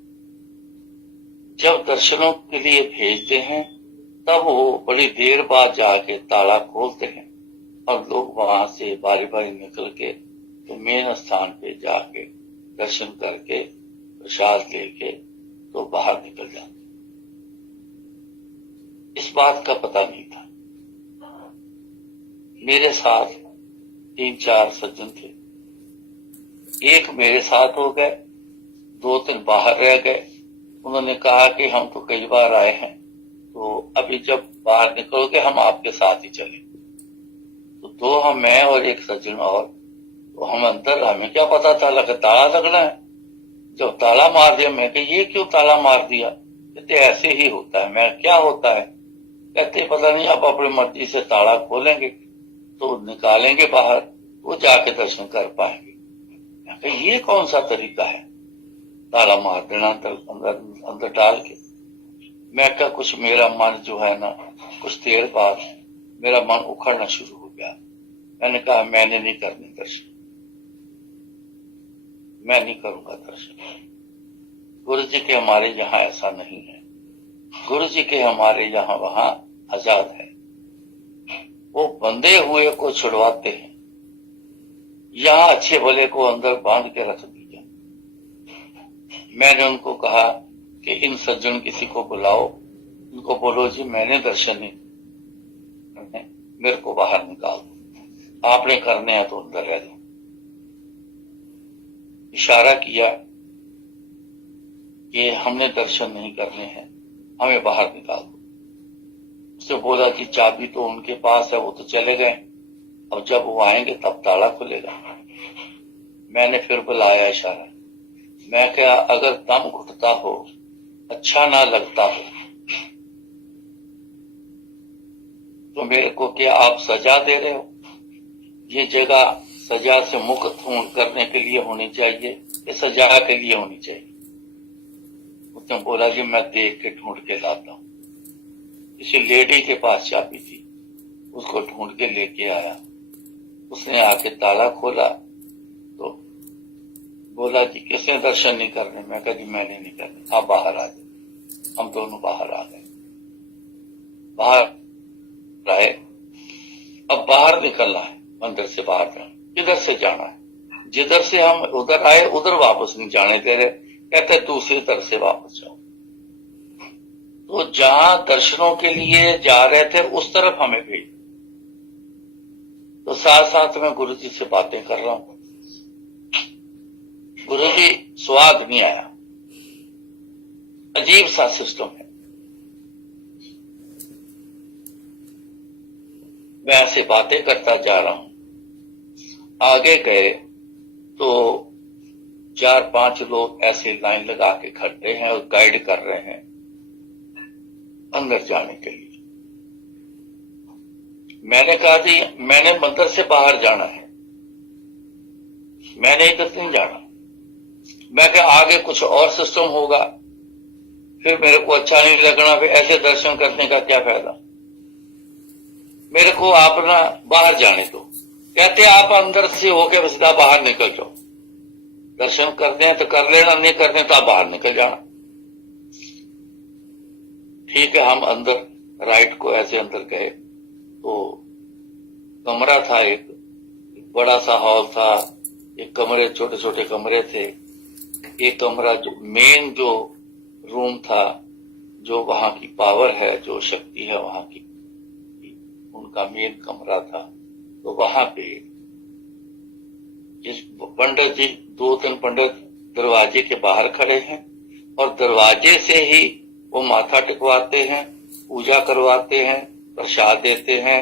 जब दर्शनों के लिए भेजते हैं तब वो बड़ी देर बाद जाके ताला खोलते हैं और लोग वहां से बारी बारी निकल के तो मेन स्थान पे जाके दर्शन करके प्रसाद लेके तो बाहर निकल जाते। इस बात का पता नहीं था। मेरे साथ 3-4 सज्जन थे, एक मेरे साथ हो गए, 2-3 बाहर रह गए। उन्होंने कहा कि हम तो कई बार आए हैं, तो अभी जब बाहर निकलोगे हम आपके साथ ही चले। तो 2 हम, मैं और एक सज्जन और, तो हम अंदर, हमें क्या पता था लगा ताला लगना है। जब ताला मार दिया, मैं कहा ये क्यों ताला मार दिया? कहते ऐसे ही होता है। मैं क्या होता है? कहते पता नहीं, आप अपनी मर्जी से ताला खोलेंगे तो निकालेंगे बाहर, वो जाके दर्शन कर पाएंगे। मैं कहा ये कौन सा तरीका है, ताला मार देना अंदर डाल के? मैं क्या, कुछ मेरा मन जो है ना, कुछ देर बाद मेरा मन उखड़ना शुरू हो गया। मैंने कहा मैंने नहीं करने दर्शन, मैं नहीं करूंगा दर्शन। गुरु जी के हमारे यहाँ ऐसा नहीं है। गुरु जी के हमारे यहाँ वहां आजाद है, वो बंधे हुए को छुड़वाते हैं। यहाँ अच्छे भले को अंदर बांध के रख दिया, मैंने उनको कहा कि इन सज्जन किसी को बुलाओ, उनको बोलो जी मैंने दर्शन नहीं करने, मेरे को बाहर निकाल दो, आपने करने हैं तो अंदर रह जाओ। इशारा किया कि हमने दर्शन नहीं करने हैं, हमें बाहर निकाल दो। उससे बोला कि चाबी तो उनके पास है, वो तो चले गए, अब जब वो आएंगे तब ताला खुलेगा। मैंने फिर बुलाया इशारा, मैं क्या अगर दम घुटता हो, अच्छा ना लगता हो, तो मेरे को क्या आप सजा दे रहे हो? ये जगह सजा से मुक्त करने के लिए होनी चाहिए या सजा के लिए होनी चाहिए? उसने बोला कि मैं देख के ढूंढ के लाता हूं। किसी लेडी के पास चाबी थी, उसको ढूंढ के लेके आया। उसने आके ताला खोला तो बोला कि किसने दर्शन नहीं करने? मैं कहा जी मैंने नहीं करने, आप बाहर आ जाए। हम दोनों बाहर आ गए, बाहर आए। अब बाहर निकलना है, मंदिर से बाहर जाना, किधर से जाना है? जिधर से हम उधर आए उधर वापस नहीं जाने दे रहे, कहते दूसरी तरफ से वापस जाओ। तो जहां दर्शनों के लिए जा रहे थे उस तरफ हमें भेज। तो साथ साथ में गुरु जी से बातें कर रहा हूं। गुरु जी स्वाद नहीं आया, अजीब सा सिस्टम है। मैं ऐसे बातें करता जा रहा हूं। आगे गए तो 4-5 लोग ऐसे लाइन लगा के खड़े हैं और गाइड कर रहे हैं अंदर जाने के लिए। मैंने कहा जी मैंने मंदिर से बाहर जाना है, मैंने इधर नहीं जाना। मैं क्या आगे कुछ और सिस्टम होगा, फिर मेरे को अच्छा नहीं लगना, फिर ऐसे दर्शन करने का क्या फायदा? मेरे को आप ना बाहर जाने दो। कहते आप अंदर से होके सीधा बाहर निकल जाओ, दर्शन करते हैं तो कर लेना, नहीं करते हैं तो आप बाहर निकल जाना। ठीक है, हम अंदर राइट को ऐसे अंदर गए तो कमरा था, एक बड़ा सा हॉल था, एक कमरे छोटे छोटे कमरे थे। एक कमरा जो मेन जो रूम था, जो वहां की पावर है, जो शक्ति है वहां की, उनका मेन कमरा था। तो वहां पे जिस पंडित जी 2-3 पंडित दरवाजे के बाहर खड़े हैं और दरवाजे से ही वो माथा टिकवाते हैं, पूजा करवाते हैं, प्रसाद देते हैं,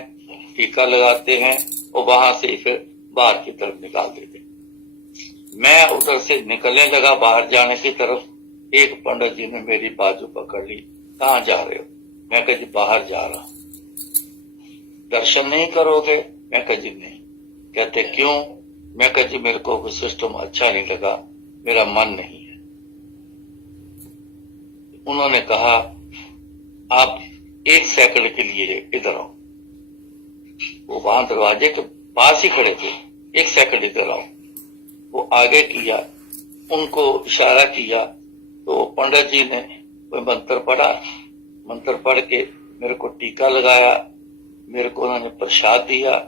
टीका लगाते हैं और वहां से फिर बाहर की तरफ निकाल देते हैं। मैं उधर से निकलने लगा बाहर जाने की तरफ। एक पंडित जी ने मेरी बाजू पकड़ ली, कहां जा रहे हो? मैं कहा जी बाहर जा रहा हूं। दर्शन नहीं करोगे? मैं कहा जी नहीं। कहते क्यों? मैं कहा जी मेरे को सिस्टम अच्छा नहीं लगा, मेरा मन नहीं है। उन्होंने कहा आप 1 सेकंड के लिए इधर आओ। वो वहां दरवाजे के पास ही खड़े थे, 1 सेकंड इधर आओ। वो आगे किया, उनको इशारा किया तो पंडित जी ने कोई मंत्र पढ़ा, मंत्र पढ़ के मेरे को टीका लगाया, मेरे को उन्होंने प्रसाद दिया।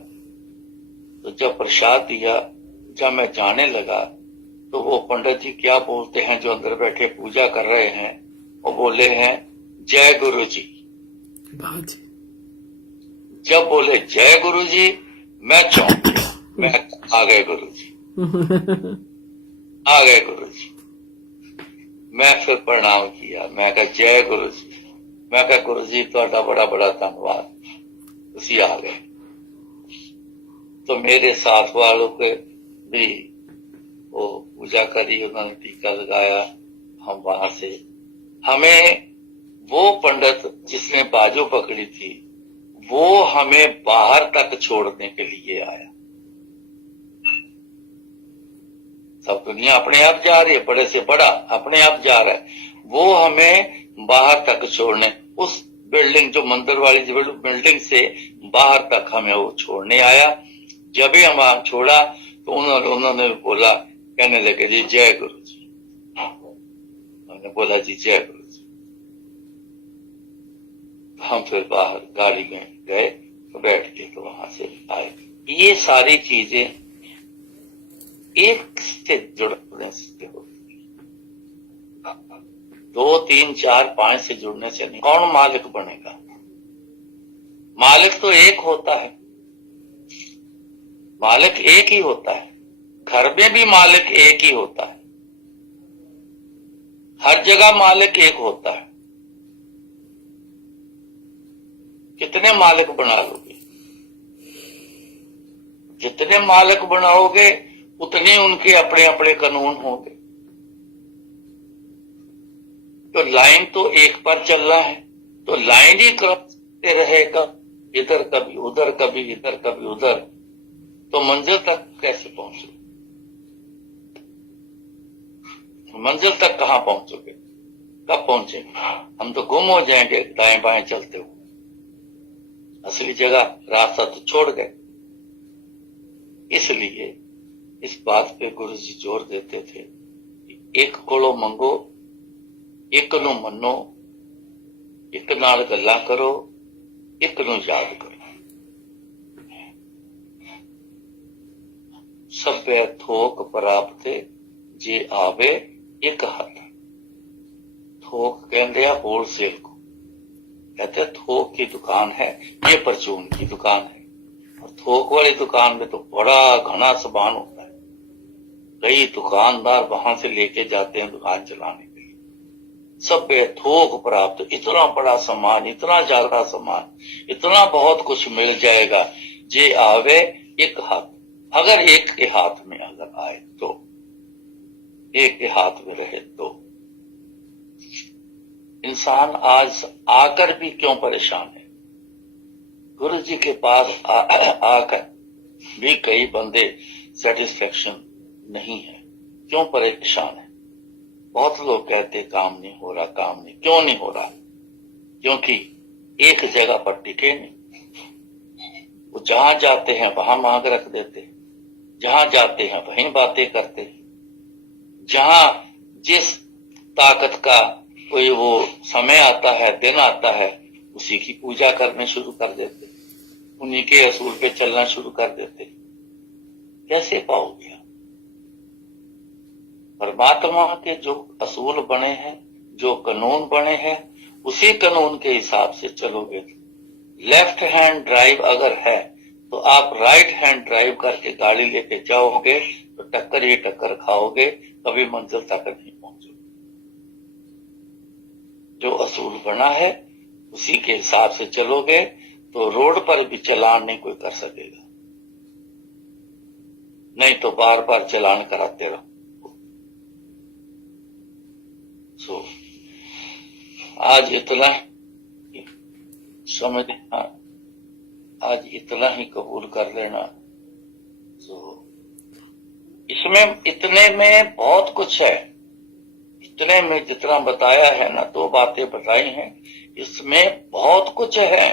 तो जब प्रसाद दिया, जब मैं जाने लगा तो वो पंडित जी क्या बोलते हैं जो अंदर बैठे पूजा कर रहे हैं, वो बोले हैं जय गुरु जी। जब बोले जय गुरु जी, मैं चौंक गया। मैं आ गए गुरु जी, आ गए गुरु जी। मैं फिर प्रणाम किया, मैं कहा जय गुरु जी। मैं कहा गुरु जी तुहाडा बड़ा बड़ा धन्यवाद, तुसी आ गए। तो मेरे साथ वालों के भी वो पूजा करी, उन्होंने टीका लगाया। हम वहां से, हमें वो पंडित जिसने बाजू पकड़ी थी वो हमें बाहर तक छोड़ने के लिए आया। सब दुनिया अपने आप जा रही है, बड़े से बड़ा अपने आप जा रहा है, वो हमें बाहर तक छोड़ने, उस बिल्डिंग जो मंदिर वाली बिल्डिंग से बाहर तक हमें वो छोड़ने आया। जब भी हम वहां छोड़ा तो उन्होंने बोला, कहने लगे जी जय गुरु जी। उन्होंने बोला जी जय गुरु जी। हम फिर बाहर गाड़ी में गए तो बैठ के तो वहां से आए। ये सारी चीजें एक से जुड़ने से होती है। 2, 3, 4, 5 से जुड़ने से नहीं। कौन मालिक बनेगा? मालिक तो एक होता है, मालिक एक ही होता है। घर में भी मालिक एक ही होता है, हर जगह मालिक एक होता है। कितने मालिक बना लोगे? जितने मालिक बनाओगे उतने उनके अपने अपने कानून होंगे। तो लाइन तो एक पर चल रहा है, तो लाइन ही करते रहेगा, इधर कभी उधर, कभी इधर कभी उधर, तो मंजिल तक कैसे पहुंचोगे? मंजिल तक कहां पहुंचोगे? कब पहुंचेंगे? हम तो गुम हो जाएंगे दाएं बाएं चलते हुए। असली जगह रास्ता तो छोड़ गए। इसलिए इस बात पे गुरु जी जोर देते थे, एक कोलो मंगो, एक नू मनो, एक नाल गल्लां करो, एक नू याद करो। सभ्य थोक प्राप्ते जे आवे एक हथ। थोक कहते हैं होलसेल को, कहते हैं थोक की दुकान है, ये परचून की दुकान है। और थोक वाली दुकान में तो बड़ा घना सामान होता है, कई दुकानदार वहां से लेके जाते हैं दुकान चलाने के लिए। सभ्य थोक प्राप्त, इतना बड़ा सामान, इतना ज्यादा सामान, इतना बहुत कुछ मिल जाएगा। जे आवे एक हाथ, अगर एक के हाथ में अगर आए तो, एक के हाथ में रहे तो। इंसान आज आकर भी क्यों परेशान है? गुरु जी के पास आकर भी कई बंदे सेटिस्फेक्शन नहीं है। क्यों परेशान है? बहुत लोग कहते काम नहीं हो रहा, काम नहीं। क्यों नहीं हो रहा? क्योंकि एक जगह पर टिके नहीं। वो जहां जाते हैं वहां मांग रख देते, जहां जाते हैं वहीं बातें करते, जहां जिस ताकत का कोई वो समय आता है, दिन आता है, उसी की पूजा करने शुरू कर देते, उन्हीं के असूल पे चलना शुरू कर देते। कैसे पाओगे? परमात्मा के जो असूल बने हैं, जो कानून बने हैं, उसी कानून के हिसाब से चलोगे। लेफ्ट हैंड ड्राइव अगर है तो आप राइट हैंड ड्राइव करके गाड़ी लेके जाओगे तो टक्कर ही टक्कर खाओगे, कभी मंजिल तक नहीं पहुंचोगे। जो असूल बना है उसी के हिसाब से चलोगे तो रोड पर भी चलान नहीं कोई कर सकेगा, नहीं तो बार बार चलान कराते रहो। आज इतना समझना, आज इतना ही कबूल कर लेना। तो इसमें इतने में बहुत कुछ है, इतने में जितना बताया है ना, 2 बातें बताई हैं, इसमें बहुत कुछ है।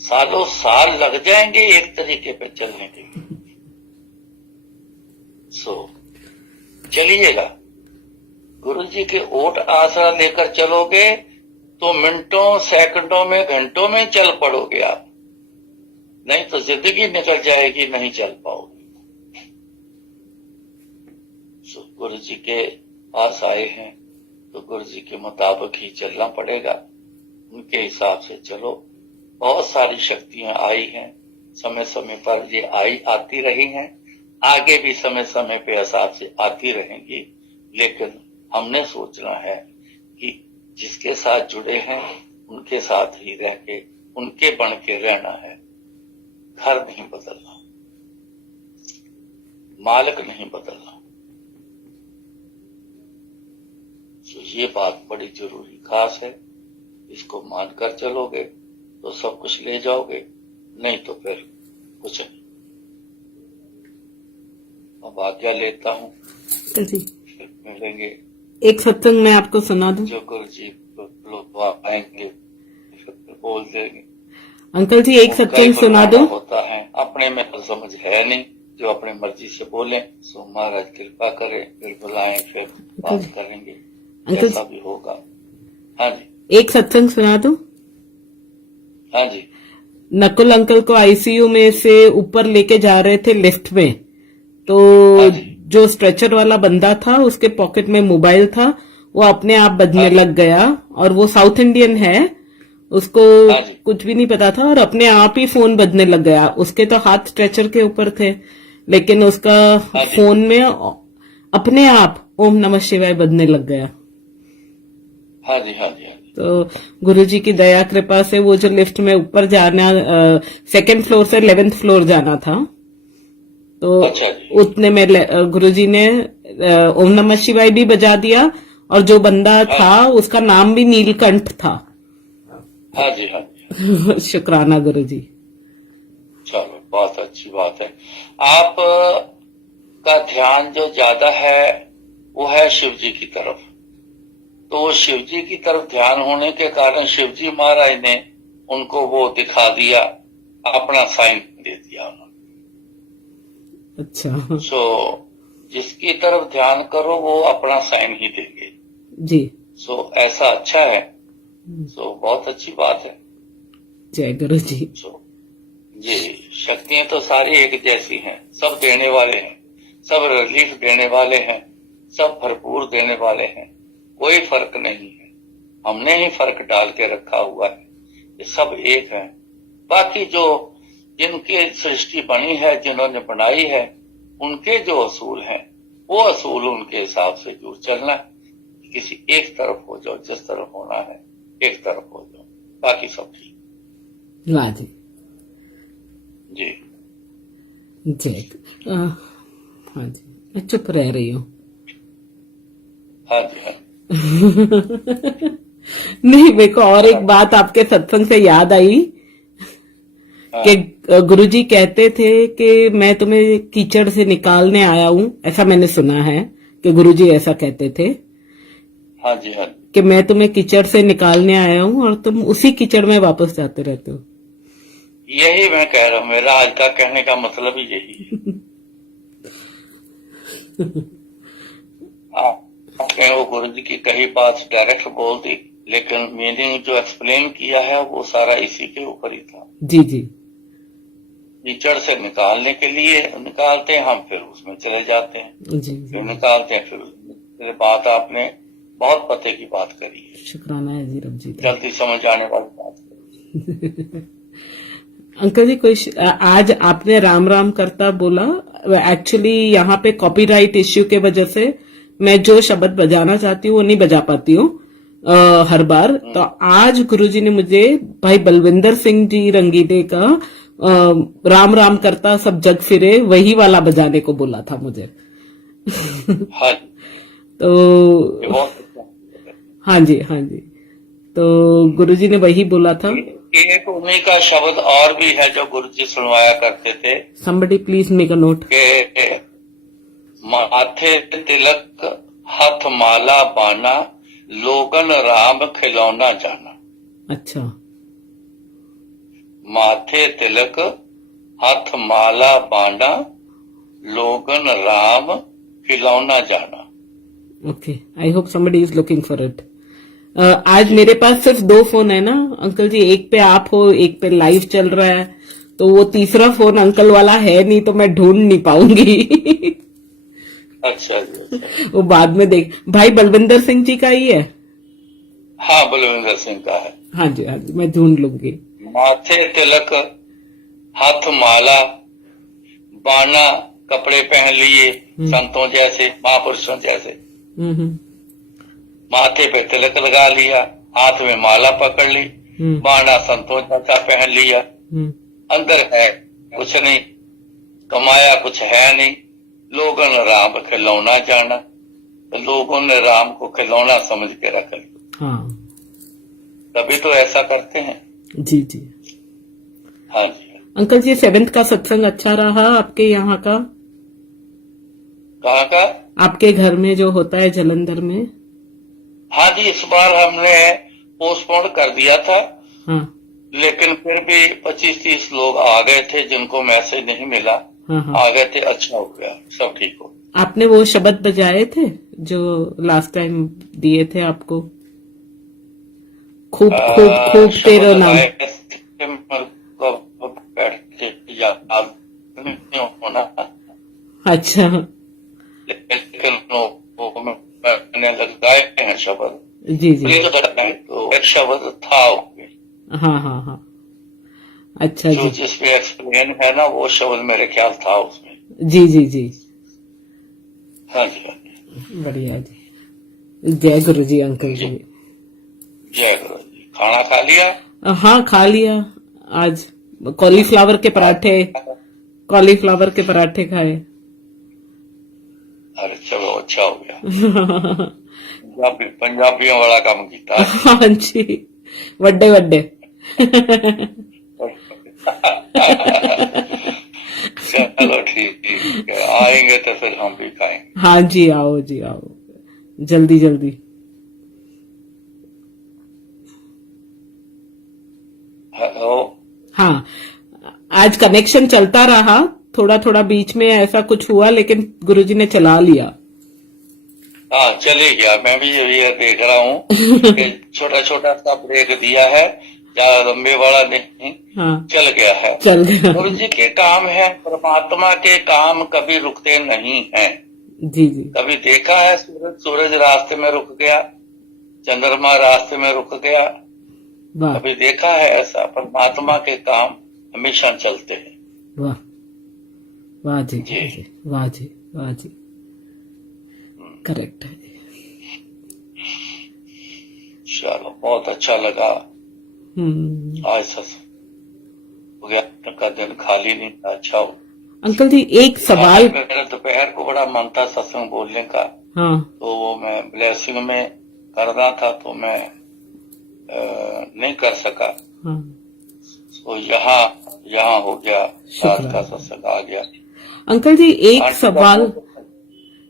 सालों साल लग जाएंगे एक तरीके पे चलने के लिए। चलिएगा, गुरु जी के ओट आसरा लेकर चलोगे तो मिनटों, सेकंडों में, घंटों में चल पड़ोगे आप, नहीं तो जिंदगी निकल जाएगी, नहीं चल पाओगे। गुरु जी के पास आए हैं तो गुरु जी के मुताबिक ही चलना पड़ेगा, उनके हिसाब से चलो। बहुत सारी शक्तियां आई हैं, समय समय पर ये आती रही हैं, आगे भी समय समय पे हिसाब से आती रहेंगी। लेकिन हमने सोचना है कि जिसके साथ जुड़े हैं उनके साथ ही रह के, उनके बन के रहना है। घर नहीं बदलना, मालिक नहीं बदलना। तो ये बात बड़ी जरूरी खास है, इसको मानकर चलोगे तो सब कुछ ले जाओगे, नहीं तो फिर कुछ नहीं। अब आज्ञा लेता हूँ, फिर मिलेंगे। एक सत्संग मैं आपको सुना दूं? जो गुरु जी लोग आएंगे फिर बोल देंगे। अंकल जी एक सत्संग सुना दूं? होता है, अपने में तो समझ है नहीं, जो अपने मर्जी से बोले। सो महाराज कृपा करें, फिर बुलाएं, फिर बात करेंगे, जैसा भी होगा। हाँ जी, एक सत्संग सुना दूं? हाँ जी। नकुल अंकल को आईसीयू में से ऊपर लेके जा रहे थे लिफ्ट में, तो हाँ जो स्ट्रेचर वाला बंदा था उसके पॉकेट में मोबाइल था, वो अपने आप बजने लग गया। और वो साउथ इंडियन है, उसको हाँ जी। कुछ भी नहीं पता था और अपने आप ही फोन बजने लग गया। उसके तो हाथ स्ट्रेचर के ऊपर थे, लेकिन उसका हाँ जी। फोन में अपने आप ओम नमः शिवाय बजने लग गया। हाँ जी। हाँ जी। हाँ जी। तो गुरुजी की दया कृपा से वो जो लिफ्ट में ऊपर जाना, सेकंड फ्लोर से 11th फ्लोर जाना था, तो अच्छा जी। उतने में गुरुजी ने ओम नमः शिवाय भी बजा दिया और जो बंदा था उसका नाम भी नीलकंठ था। हाँ जी। हाँ जी। शुक्राना गुरुजी। चलो, बहुत अच्छी बात है। आप का ध्यान जो ज्यादा है वो है शिव जी की तरफ। तो वो शिव जी की तरफ ध्यान होने के कारण शिव जी महाराज ने उनको वो दिखा दिया, अपना साइन दे दिया उन्होंने। अच्छा सो जिसकी तरफ ध्यान करो वो अपना साइन ही देंगे। जी। सो ऐसा अच्छा है। सो बहुत अच्छी बात है। जय गुरुजी। सो जी, शक्तियां तो सारी एक जैसी हैं, सब देने वाले हैं, सब रिलीफ देने वाले हैं, सब भरपूर देने वाले हैं, कोई फर्क नहीं है। हमने ही फर्क डाल के रखा हुआ है, ये सब एक है। बाकी जो जिनकी सृष्टि बनी है, जिन्होंने बनाई है, उनके जो असूल हैं वो असूल उनके हिसाब से जुड़ चलना है। किसी एक तरफ हो जाओ, जिस तरफ होना है एक तरफ हो जाओ, बाकी सब ठीक। वाह जी। जी जय। हाँ जी, मैं चुप रह रही हूँ। हाँ जी। हाँ नहीं, मेरे को और एक बात आपके सत्संग से याद आई कि गुरुजी कहते थे कि मैं तुम्हें कीचड़ से निकालने आया हूँ। ऐसा मैंने सुना है कि गुरुजी ऐसा कहते थे हाँ जी। हाँ कि मैं तुम्हें कीचड़ से निकालने आया हूँ और तुम उसी कीचड़ में वापस जाते रहते हो। यही मैं कह रहा हूँ, मेरा आज का कहने का मतलब ही यही है। आपने वो गुरु जी की कही बात डायरेक्ट बोल दी, लेकिन मीनिंग जो एक्सप्लेन किया है वो सारा इसी के ऊपर ही था। जी जी। कीचड़ से निकालने के लिए निकालते हैं हम, फिर उसमें चले जाते हैं, जी जी। फिर निकालते हैं, फिर बात आपने बहुत पते की बात करी है, शुक्राना है जी, रब जी। जल्दी समझ आने वाली बात करी। अंकल जी, कोई आज आपने राम राम करता बोला। एक्चुअली यहाँ पे कॉपीराइट इश्यू के वजह से मैं जो शब्द बजाना चाहती हूँ वो नहीं बजा पाती हूँ हर बार। तो आज गुरुजी ने मुझे भाई बलविंदर सिंह जी रंगीले का राम राम करता सब जग फिरे वही वाला बजाने को बोला था मुझे। हाँ तो हाँ जी, हाँ जी। तो गुरुजी ने वही बोला था। एक उन्हीं का शब्द और भी है जो गुरुजी सुनवाया करते थे। somebody please make a note। के माथे तिलक हाथ माला बाना, लोगन राम खिलौना जाना। अच्छा। माथे तिलक हाथ माला बाना, लोगन राम खिलौना जाना। Okay, I hope somebody is looking for it। आज मेरे पास सिर्फ 2 फोन है ना अंकल जी, एक पे आप हो, एक पे लाइव चल रहा है, तो वो तीसरा फोन अंकल वाला है नहीं, तो मैं ढूंढ नहीं पाऊंगी। अच्छा जी, अच्छा। वो बाद में देख। भाई बलविंदर सिंह जी का ही है। हाँ, बलविंदर सिंह का है। हाँ जी, हाँ जी, मैं ढूंढ लूंगी। माथे तिलक हाथ माला बाना, कपड़े पहन लिए संतों जैसे, महापुरुषों जैसे। माथे पे तिलक लगा लिया, हाथ में माला पकड़ ली, बाना संतों जैसा पहन लिया। अंदर है कुछ नहीं, कमाया कुछ है नहीं, लोगों ने राम खिलौना जाना। तो लोगों ने राम को खिलौना समझ के रख लिया। हाँ। तभी तो ऐसा करते हैं। जी जी। हाँ जी। अंकल जी, 7th का सत्संग अच्छा रहा आपके यहाँ का? कहाँ का? आपके घर में जो होता है जलंधर में। हाँ जी, इस बार हमने पोस्टपोन कर दिया था। हाँ। लेकिन फिर भी 25-30 लोग आ गए थे जिनको मैसेज नहीं मिला। हाँ हाँ। आ गए थे, अच्छा हो गया, सब ठीक हो। आपने वो शब्द बजाए थे जो लास्ट टाइम दिए थे आपको? खूब खूब खूब तेरा नाम। बैठ के याद नहीं होना। अच्छा। लेकिन वो मैंने लगाए हैं शब्द। जी जी। तो एक शब्द था उसमें, हाँ हाँ हाँ। अच्छा जो जी। जिसमें एक्सप्लेन है ना, वो शब्द मेरे ख्याल था उसमें। जी जी जी। हाँ जी, हाँ जी। बढ़िया जी। जय गुरु जी अंकल जी। जय गुरु जी। खाना खा लिया? हाँ खा लिया। आज कॉलीफ्लावर के पराठे, कॉलीफ्लावर के पराठे खाए। अरे चलो, अच्छा हो गया। पंजाबियों वाला काम किया। हाँ जी, वड्डे वड्डे। चलो ठीक है, आएंगे तो फिर हम भी खाएंगे। हाँ जी, आओ जी आओ, जल्दी जल्दी। हेलो। हाँ, आज कनेक्शन चलता रहा, थोड़ा थोड़ा बीच में ऐसा कुछ हुआ, लेकिन गुरुजी ने चला लिया। हाँ, चले गया। मैं भी ये देख रहा हूँ कि छोटा छोटा सा ब्रेक दिया है, ज्यादा लंबे वाला नहीं। हाँ, चल गया है। चल गया। गुरु जी के काम है, परमात्मा के काम कभी रुकते नहीं हैं। जी जी। कभी देखा है सूरज रास्ते में रुक गया, चंद्रमा रास्ते में रुक गया? वाह कभी देखा है ऐसा? परमात्मा के काम हमेशा चलते हैं। वाह वाह जी, जी। जी वाह जी, वाह जी, करेक्ट है जी। चलो, बहुत अच्छा लगा। आज हो गया का दिन, खाली नहीं था। अच्छा हो। अंकल जी एक सवाल। मेरा दोपहर को बड़ा मन था सत्संग बोलने का, हाँ तो वो मैं ब्लेसिंग में करना था, तो मैं नहीं कर सका। हाँ, तो यहाँ हो गया, रात का शुक्र। सत्संग आ गया। अंकल जी आंटी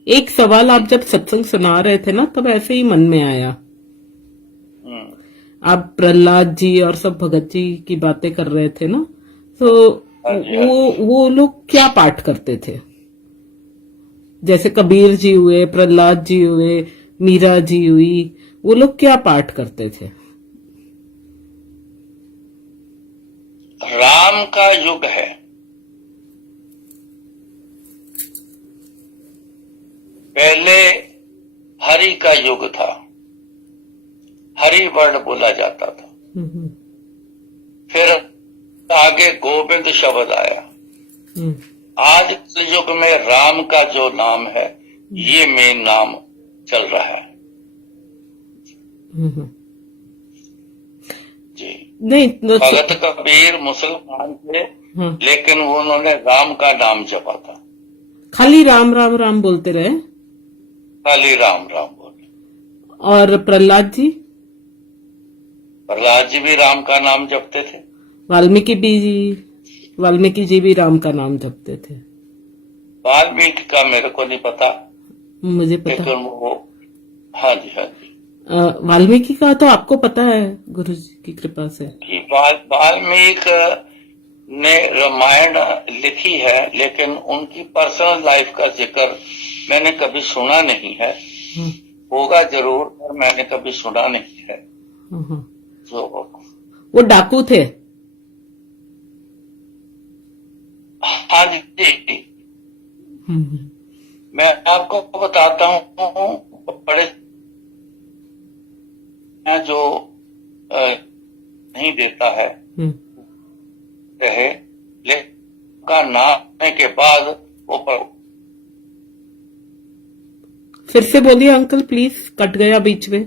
एक सवाल आप जब सत्संग सुना रहे थे ना, तब ऐसे ही मन में आया। आप प्रहलाद जी और सब भगत जी की बातें कर रहे थे ना, तो वो लोग क्या पाठ करते थे? जैसे कबीर जी हुए, प्रहलाद जी हुए, मीरा जी हुई, वो लोग क्या पाठ करते थे? राम का युग है, पहले हरि का युग था, हरि वर्ण बोला जाता था। फिर आगे गोविंद शब्द आया। आज के युग में राम का जो नाम है, ये मेन नाम चल रहा है। जी। नहीं, भगत कबीर मुसलमान थे, लेकिन उन्होंने राम का नाम जपा था। खाली राम राम राम बोलते रहे, खाली राम राम बोले। और प्रहलाद जी? प्रहलाद जी भी राम का नाम जपते थे। वाल्मीकि जी भी राम का नाम जपते थे। वाल्मीकि का मेरे को नहीं पता, मुझे पता, लेकिन वो, हाँ जी, हाँ जी। वाल्मीकि का तो आपको पता है, गुरु जी की कृपा से। वाल्मीकि ने रामायण लिखी है, लेकिन उनकी पर्सनल लाइफ का जिक्र मैंने कभी सुना नहीं है। होगा जरूर, पर मैंने कभी सुना नहीं है। तो वो डाकू थे? हाँ जी। मैं आपको बताता हूँ, बड़े जो नहीं देता है रहे, लेकिन का नाम के बाद वो फिर से बोलिए अंकल प्लीज, कट गया बीच में।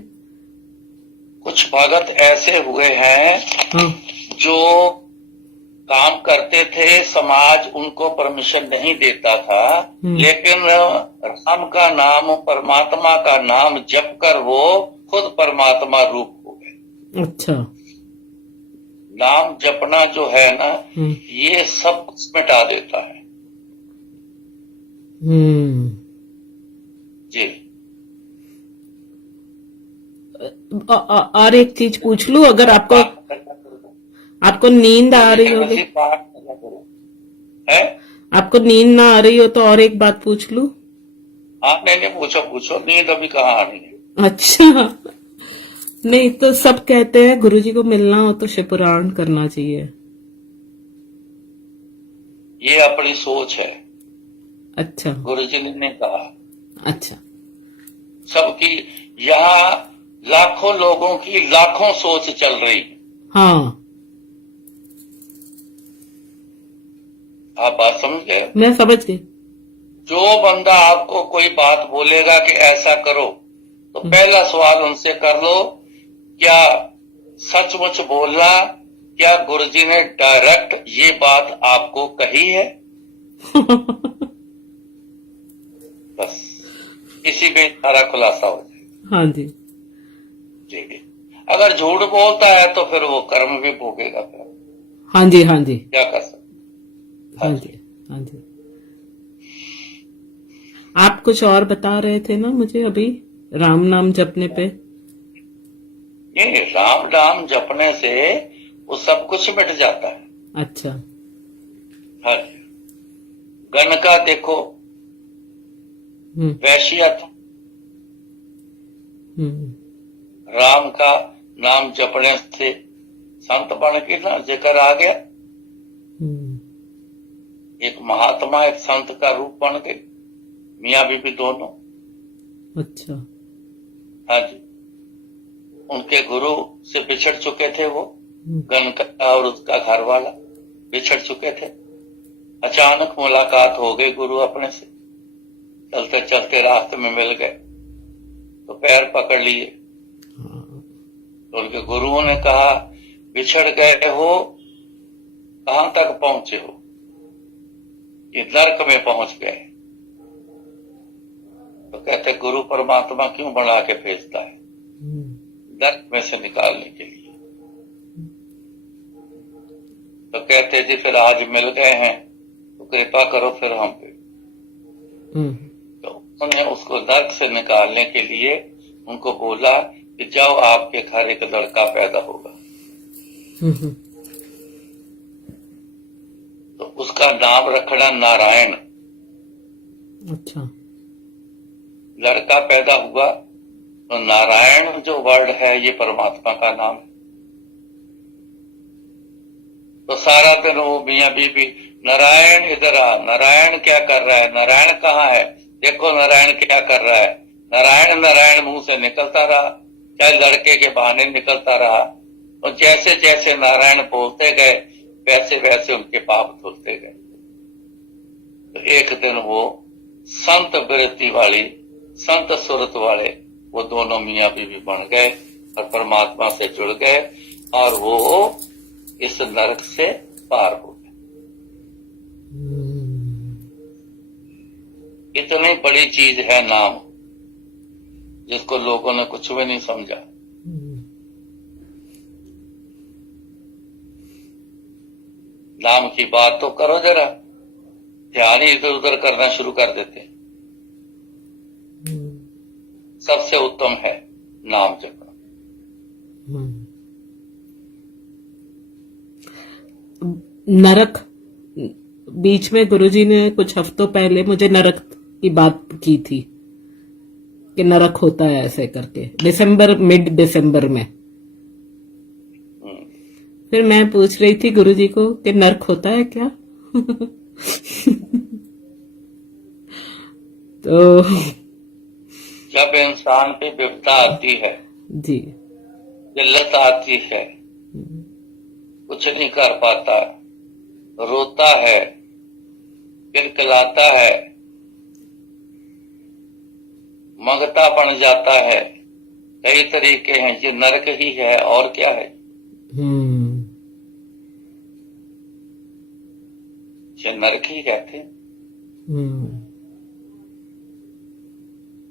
कुछ भगत ऐसे हुए हैं जो काम करते थे, समाज उनको परमिशन नहीं देता था, लेकिन राम का नाम, परमात्मा का नाम जप कर वो खुद परमात्मा रूप हो गए। अच्छा। नाम जपना जो है ना, ये सब कुछ मिटा देता है। जी। और एक चीज पूछ लूं, अगर आपको नींद आ रही हो, आपको नींद ना आ रही हो तो और एक बात पूछ लूं? हाँ, नहीं, पूछो। नींद अभी कहाँ आ रही है? अच्छा, नहीं तो सब कहते हैं गुरुजी को मिलना हो तो शिवपुराण करना चाहिए। ये अपनी सोच है। अच्छा। गुरुजी ने नहीं कहा। अच्छा। सबकी यहाँ लाखों लोगों की लाखों सोच चल रही। हाँ, आप बात समझ गए। मैं समझ गई। जो बंदा आपको कोई बात बोलेगा कि ऐसा करो, तो पहला सवाल उनसे कर लो, क्या सचमुच बोलना, क्या गुरुजी ने डायरेक्ट ये बात आपको कही है? बस इसी में सारा खुलासा हो जाएगा। हाँ जी। जी। अगर झूठ बोलता है तो फिर वो कर्म भी भोगेगा। फिर हाँ जी, हाँ जी, क्या कर सकते। हाँ जी, हाँ जी। आप कुछ और बता रहे थे ना मुझे अभी, राम नाम जपने पे। ये राम नाम जपने से वो सब कुछ मिट जाता है। अच्छा। हाँ जी। गण का देखो, वैश्य था, राम का नाम जपने से संत बन के ना जिक्र आ गया। एक महात्मा एक संत का रूप बन गए, मियाँ बीबी दोनों। अच्छा। हाँ जी। उनके गुरु से बिछड़ चुके थे वो, गण का और उसका घर वाला बिछड़ चुके थे। अचानक मुलाकात हो गई गुरु अपने से, चलते चलते रास्ते में मिल गए तो पैर पकड़ लिए। तो उनके गुरुओं ने कहा, बिछड़ गए हो, कहां तक पहुंचे हो? ये नरक में पहुंच गए। तो कहते, गुरु परमात्मा क्यों बना के भेजता है? नरक में से निकालने के लिए। तो कहते जी फिर आज मिल गए हैं तो कृपा करो फिर हम पे। तो उन्होंने उसको नरक से निकालने के लिए उनको बोला कि जाओ आपके घर एक लड़का पैदा होगा, तो उसका नाम रखना नारायण। अच्छा। लड़का पैदा हुआ तो नारायण जो वर्ड है ये परमात्मा का नाम है। तो सारा दिन वो मियाँ बीबी, नारायण इधर आ, नारायण क्या कर रहा है, नारायण कहाँ है, देखो नारायण क्या कर रहा है। नारायण नारायण मुंह से निकलता रहा, चाहे लड़के के बहाने निकलता रहा। और जैसे जैसे नारायण बोलते गए वैसे वैसे उनके पाप धुलते गए। तो एक दिन वो संत वृत्ति वाली, संत सुरत वाले वो दोनों मियाँ बीवी बन गए और परमात्मा से जुड़ गए और वो इस नरक से पार हो गए। इतनी बड़ी चीज है नाम, जिसको लोगों ने कुछ भी नहीं समझा। नाम की बात तो करो जरा, ध्यान ही इधर उधर करना शुरू कर देते हैं। सबसे उत्तम है नाम जपना। नरक, बीच में गुरुजी ने कुछ हफ्तों पहले मुझे नरक की बात की थी कि नरक होता है ऐसे करके, दिसंबर, मिड दिसंबर में। फिर मैं पूछ रही थी गुरुजी को कि नरक होता है क्या? तो जब इंसान पे विपदा आती है जी, जिल्लत आती है, कुछ नहीं कर पाता, रोता है, बिलखलाता है, मंगता बन जाता है, कई तरीके हैं। ये नरक ही है और क्या है। ये नरक ही कहते हैं।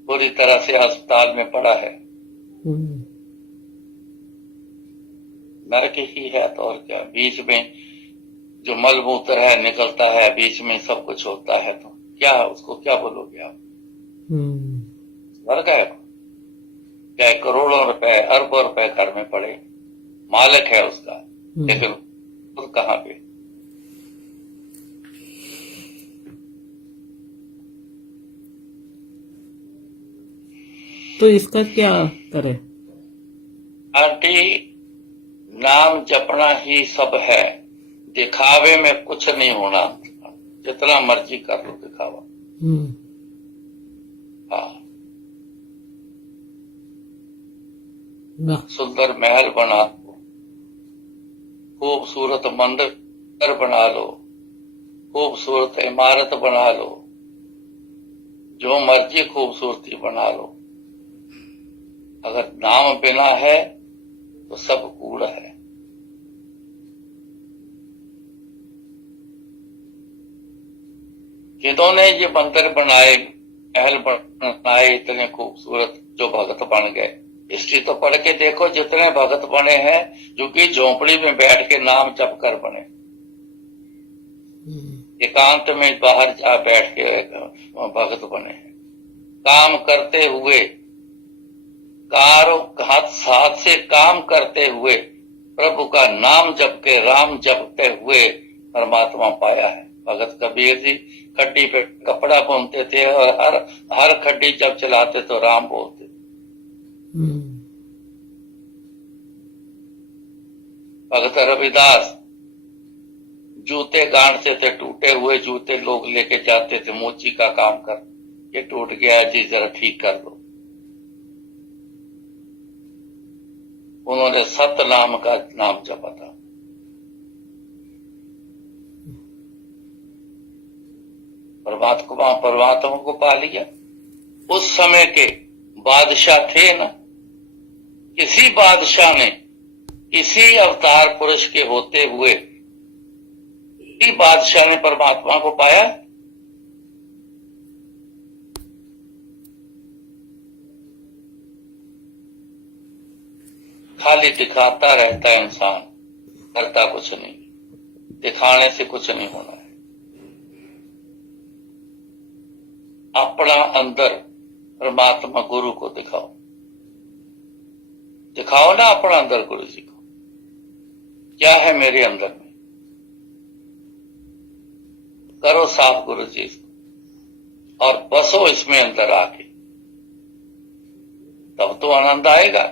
पूरी तरह से अस्पताल में पड़ा है, नरक ही है तो और क्या। बीच में जो मलमूत्र है निकलता है, बीच में सब कुछ होता है, तो क्या है, उसको क्या बोलोगे आप? नरक है। चाहे करोड़ों रुपए, अरबों रुपए घर में पड़े, मालिक है उसका, लेकिन खुद कहाँ पे। तो इसका क्या करें? आंटी, नाम जपना ही सब है, दिखावे में कुछ नहीं होना। जितना मर्जी कर लो दिखावा। हाँ, वाह। सुंदर महल बना लो, खूबसूरत मंदिर बना लो, खूबसूरत इमारत बना लो, जो मर्जी खूबसूरती बना लो, अगर नाम बिना है तो सब कूड़ा है। जिन्होंने ये मंदिर बनाए, महल बनाए इतने खूबसूरत, जो भगत बन गए, हिस्ट्री तो पढ़ के देखो, जितने भगत बने हैं जो कि झोंपड़ी में बैठ के नाम जप कर बने, एकांत में बाहर जा बैठ के भगत बने हैं। काम करते हुए, हाथ साथ से काम करते हुए, प्रभु का नाम जप के, राम जपते हुए परमात्मा पाया है। भगत कबीर जी खड्डी पे कपड़ा बुनते थे और हर खड्डी जब चलाते तो राम बोलते। भगत रविदास जूते गांठते थे, टूटे हुए जूते लोग लेके जाते थे, मोची का काम कर, ये टूट गया जी जरा ठीक कर दो। उन्होंने सत्य नाम का नाम जपा था। परमात्मा को पा लिया। उस समय के बादशाह थे ना, किसी बादशाह ने किसी अवतार पुरुष के होते हुए किसी बादशाह ने परमात्मा को पाया? खाली दिखाता रहता है इंसान, करता कुछ नहीं। दिखाने से कुछ नहीं होना है। अपना अंदर परमात्मा गुरु को दिखाओ, दिखाओ ना अपना अंदर गुरु जी को, क्या है मेरे अंदर में, करो साफ गुरु जी को और बसो इसमें अंदर आके, तब तो आनंद आएगा।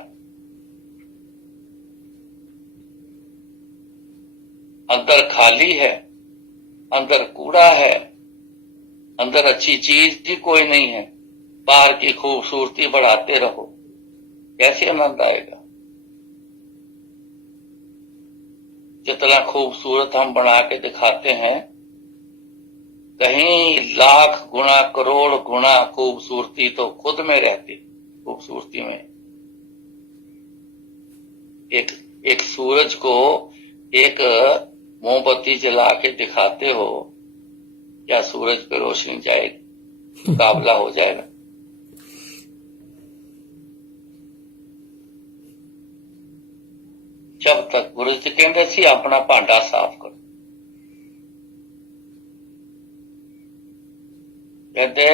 अंदर खाली है, अंदर कूड़ा है, अंदर अच्छी चीज भी कोई नहीं है, बाहर की खूबसूरती बढ़ाते रहो, कैसे आनंद आएगा? जितना खूबसूरत हम बना के दिखाते हैं, कहीं लाख गुना करोड़ गुना खूबसूरती तो खुद में रहती। खूबसूरती में एक सूरज को एक मोमबत्ती जला के दिखाते हो, क्या सूरज पे रोशनी जाएगी? मुकाबला हो जाएगा। जब तक गुरु जी कहते सी अपना भांडा साफ करो, कहते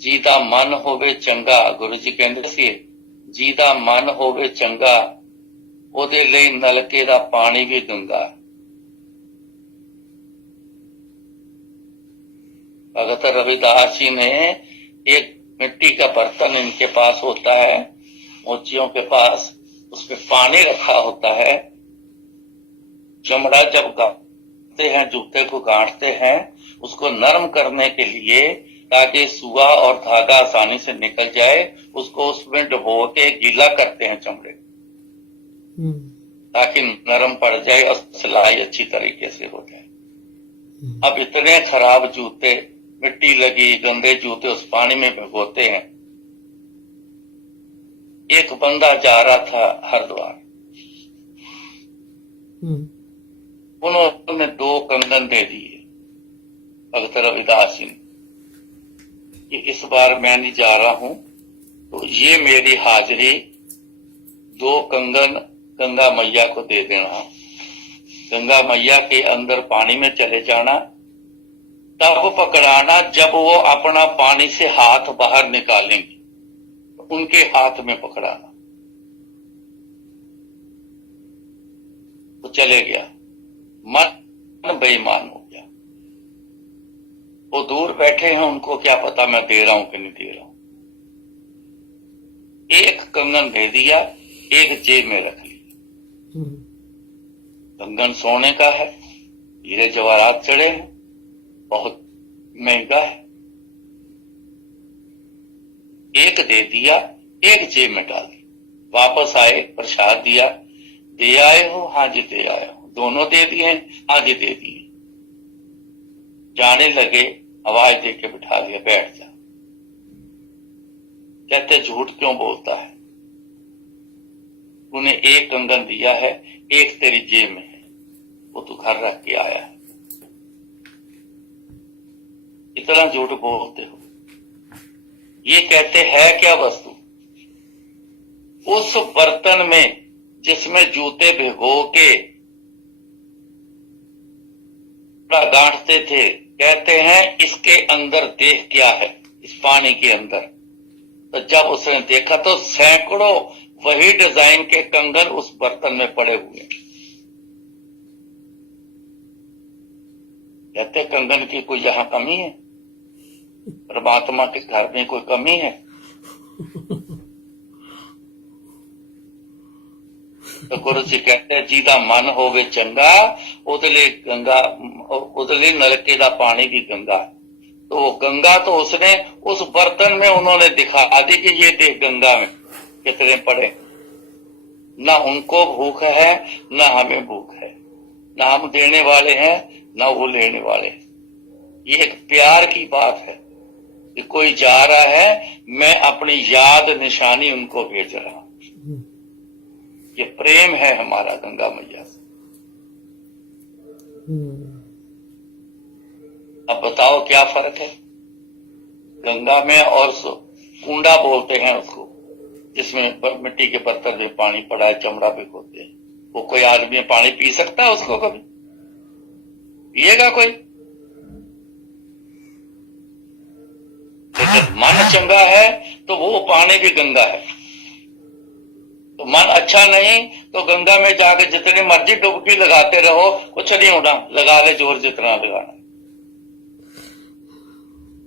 जी दा मन होवे चंगा, गुरु जी कहते सी जी दा मन होवे चंगा, ओदे लई नलके दा पानी भी गंगा। भगत रविदास जी ने एक मिट्टी का बर्तन इनके पास होता है, मोचियों के पास, उसमें पानी रखा होता है। चमड़ा जब गांठते हैं, जूते को गांठते हैं, उसको नरम करने के लिए, ताकि सुआ और धागा आसानी से निकल जाए, उसको उसमें डुबो के गीला करते हैं चमड़े, ताकि नरम पड़ जाए और सिलाई अच्छी तरीके से हो जाए। अब इतने खराब जूते, मिट्टी लगी, गंदे जूते उस पानी में भिगोते हैं। एक बंदा जा रहा था हरिद्वार, उन्होंने 2 कंगन दे दिए भगत रविदास जी ने कि इस बार मैं नहीं जा रहा हूं, तो ये मेरी हाजिरी 2 कंगन गंगा मैया को दे देना। गंगा मैया के अंदर पानी में चले जाना, तब पकड़ाना जब वो अपना पानी से हाथ बाहर निकालेंगे, उनके हाथ में पकड़ाना। वो चले गया, मन बेईमान हो गया। वो दूर बैठे हैं, उनको क्या पता मैं दे रहा हूं कि नहीं दे रहा हूं। एक कंगन दे दिया, एक जेब में रख लिया। कंगन सोने का है, हीरे जवाहरात चढ़े हैं, बहुत महंगा है। एक दे दिया, एक जेब में डाल दिया। वापस आए, प्रसाद दिया, दे आए हो? हाँ जी दे आए हो। दोनों दे दिए? हाँ जी दे दिए। जाने लगे, आवाज दे के बिठा लिया, बैठ जा। कहते झूठ क्यों बोलता है? तूने एक कंगन दिया है, एक तेरी जेब में है, वो तू घर रख के आया है, इतना झूठ बोलते हो। ये कहते हैं क्या वस्तु? उस बर्तन में जिसमें जूते भिगो के गांठते थे, कहते हैं इसके अंदर देख क्या है, इस पानी के अंदर। तो जब उसने देखा तो सैकड़ों वही डिजाइन के कंगन उस बर्तन में पड़े हुए। कहते कंगन की कोई यहां कमी है? परमात्मा के घर में कोई कमी है? तो गुरु जी कहते हैं जीदा मन होवे चंगा, उदले गंगा, उदले नलके दा पानी भी गंगा। तो वो गंगा तो उसने उस बर्तन में उन्होंने दिखा दी कि ये देख गंगा में कितने पड़े। ना उनको भूख है, ना हमें भूख है, ना हम देने वाले हैं, ना वो लेने वाले हैं। ये एक प्यार की बात है कि कोई जा रहा है, मैं अपनी याद निशानी उनको भेज रहा हूं। ये प्रेम है हमारा गंगा मैया से। अब बताओ क्या फर्क है गंगा में और कुंडा बोलते हैं उसको, जिसमें मिट्टी के पत्थर में पानी पड़ा है, चमड़ा भिगोते हैं। वो कोई आदमी पानी पी सकता है उसको? कभी पिएगा कोई? लेकिन मन चंगा है तो वो पानी भी गंगा है। तो मन अच्छा नहीं तो गंगा में जाकर जितनी मर्जी डुबकी लगाते रहो, कुछ नहीं होना। लगा ले जोर जितना लगाना।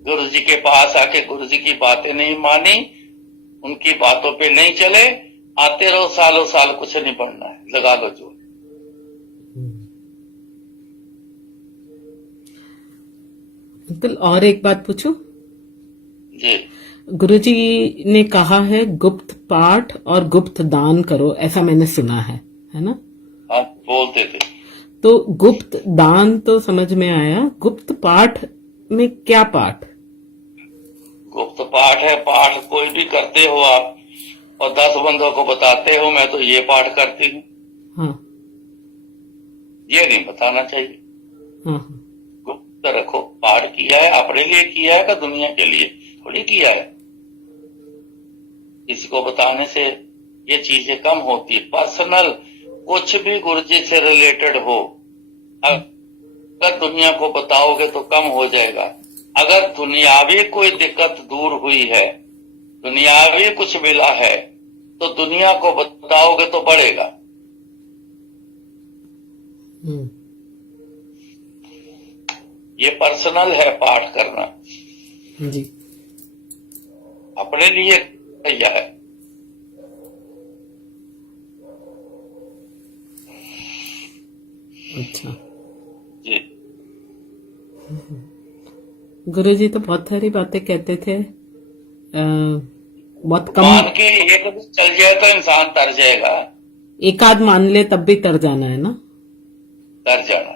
गुरु जी के पास आके गुरु जी की बातें नहीं मानी, उनकी बातों पे नहीं चले, आते रहो सालों साल, कुछ नहीं पढ़ना है, लगा लो जोर। अंकल और एक बात पूछूं? जी। गुरुजी ने कहा है गुप्त पाठ और गुप्त दान करो, ऐसा मैंने सुना है ना? हाँ बोलते थे। तो गुप्त दान तो समझ में आया, गुप्त पाठ में क्या पाठ? गुप्त पाठ है, पाठ कोई भी करते हो आप और 10 बंदों को बताते हो मैं तो ये पाठ करती हूँ, हाँ ये नहीं बताना चाहिए। हाँ गुप्त रखो। पाठ किया है अपने लिए किया है, का दुनिया के लिए थोड़ी किया है। किसी को बताने से ये चीजें कम होती है। पर्सनल कुछ भी गुरु जी से रिलेटेड हो, अगर दुनिया को बताओगे तो कम हो जाएगा। अगर दुनियावी कोई दिक्कत दूर हुई है, दुनियावी कुछ मिला है, तो दुनिया को बताओगे तो बढ़ेगा। ये पर्सनल है पाठ करना, जी अपने लिए किया है। अच्छा जी। गुरुजी तो बहुत सारी बातें कहते थे, बहुत कम। मान के एक चल जाए तो इंसान तर जाएगा। एक आध मान ले तब भी तर जाना है ना? तर जाना।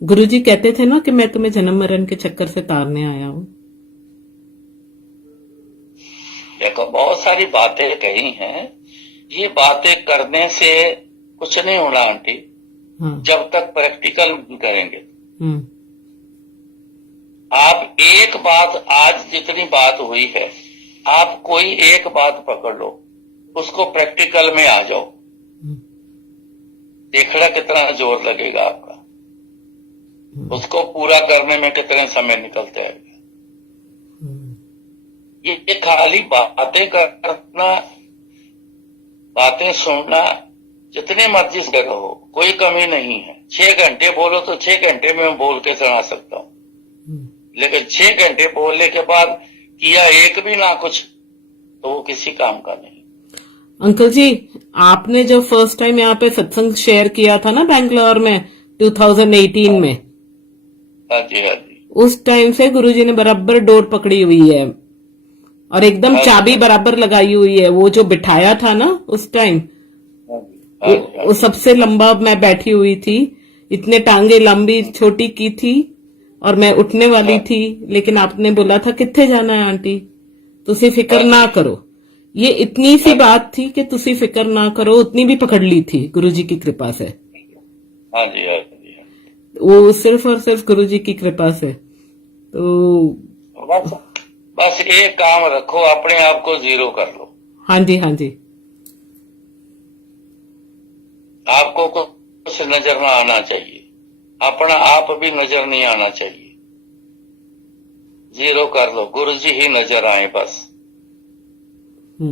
गुरुजी कहते थे ना कि मैं तुम्हें जन्म मरण के चक्कर से तारने आया हूं। देखो बहुत सारी बातें कही हैं, ये बातें करने से कुछ नहीं होना आंटी, हाँ। जब तक प्रैक्टिकल नहीं करेंगे। हम्म आप एक बात, आज जितनी बात हुई है, आप कोई एक बात पकड़ लो, उसको प्रैक्टिकल में आ जाओ, देखना कितना जोर लगेगा आपका, उसको पूरा करने में कितने समय निकलते हैं। ये खाली बातें करना, बातें सुनना, जितने मर्जी से करो, कोई कमी नहीं है। 6 घंटे बोलो तो 6 घंटे में मैं बोल के सुना सकता हूँ, लेकिन 6 घंटे बोलने के बाद किया एक भी ना कुछ, तो वो किसी काम का नहीं। अंकल जी, आपने जो फर्स्ट टाइम यहाँ पे सत्संग शेयर किया था ना बैंगलोर में 2018 में, हाँ जी हाँ जी, उस टाइम से गुरुजी ने बराबर डोर पकड़ी हुई है और एकदम चाबी बराबर लगाई हुई है। वो जो बिठाया था ना उस टाइम, वो सबसे लंबा मैं बैठी हुई थी, इतने टांगे लंबी छोटी की थी और मैं उठने वाली थी, लेकिन आपने बोला था कित्थे जाना है आंटी, तुसी फिक्र ना करो। ये इतनी सी बात थी कि तुसी फिक्र ना करो, उतनी भी पकड़ ली थी गुरुजी की कृपा से। हाँ जी, हाँ जी। वो सिर्फ और सिर्फ गुरुजी की कृपा से। तो बस बस एक काम रखो, अपने आप को जीरो कर लो। हाँ जी, हाँ जी। आपको कुछ नजर ना आना चाहिए, अपना आप भी नजर नहीं आना चाहिए। जीरो कर लो, गुरुजी ही नजर आए बस।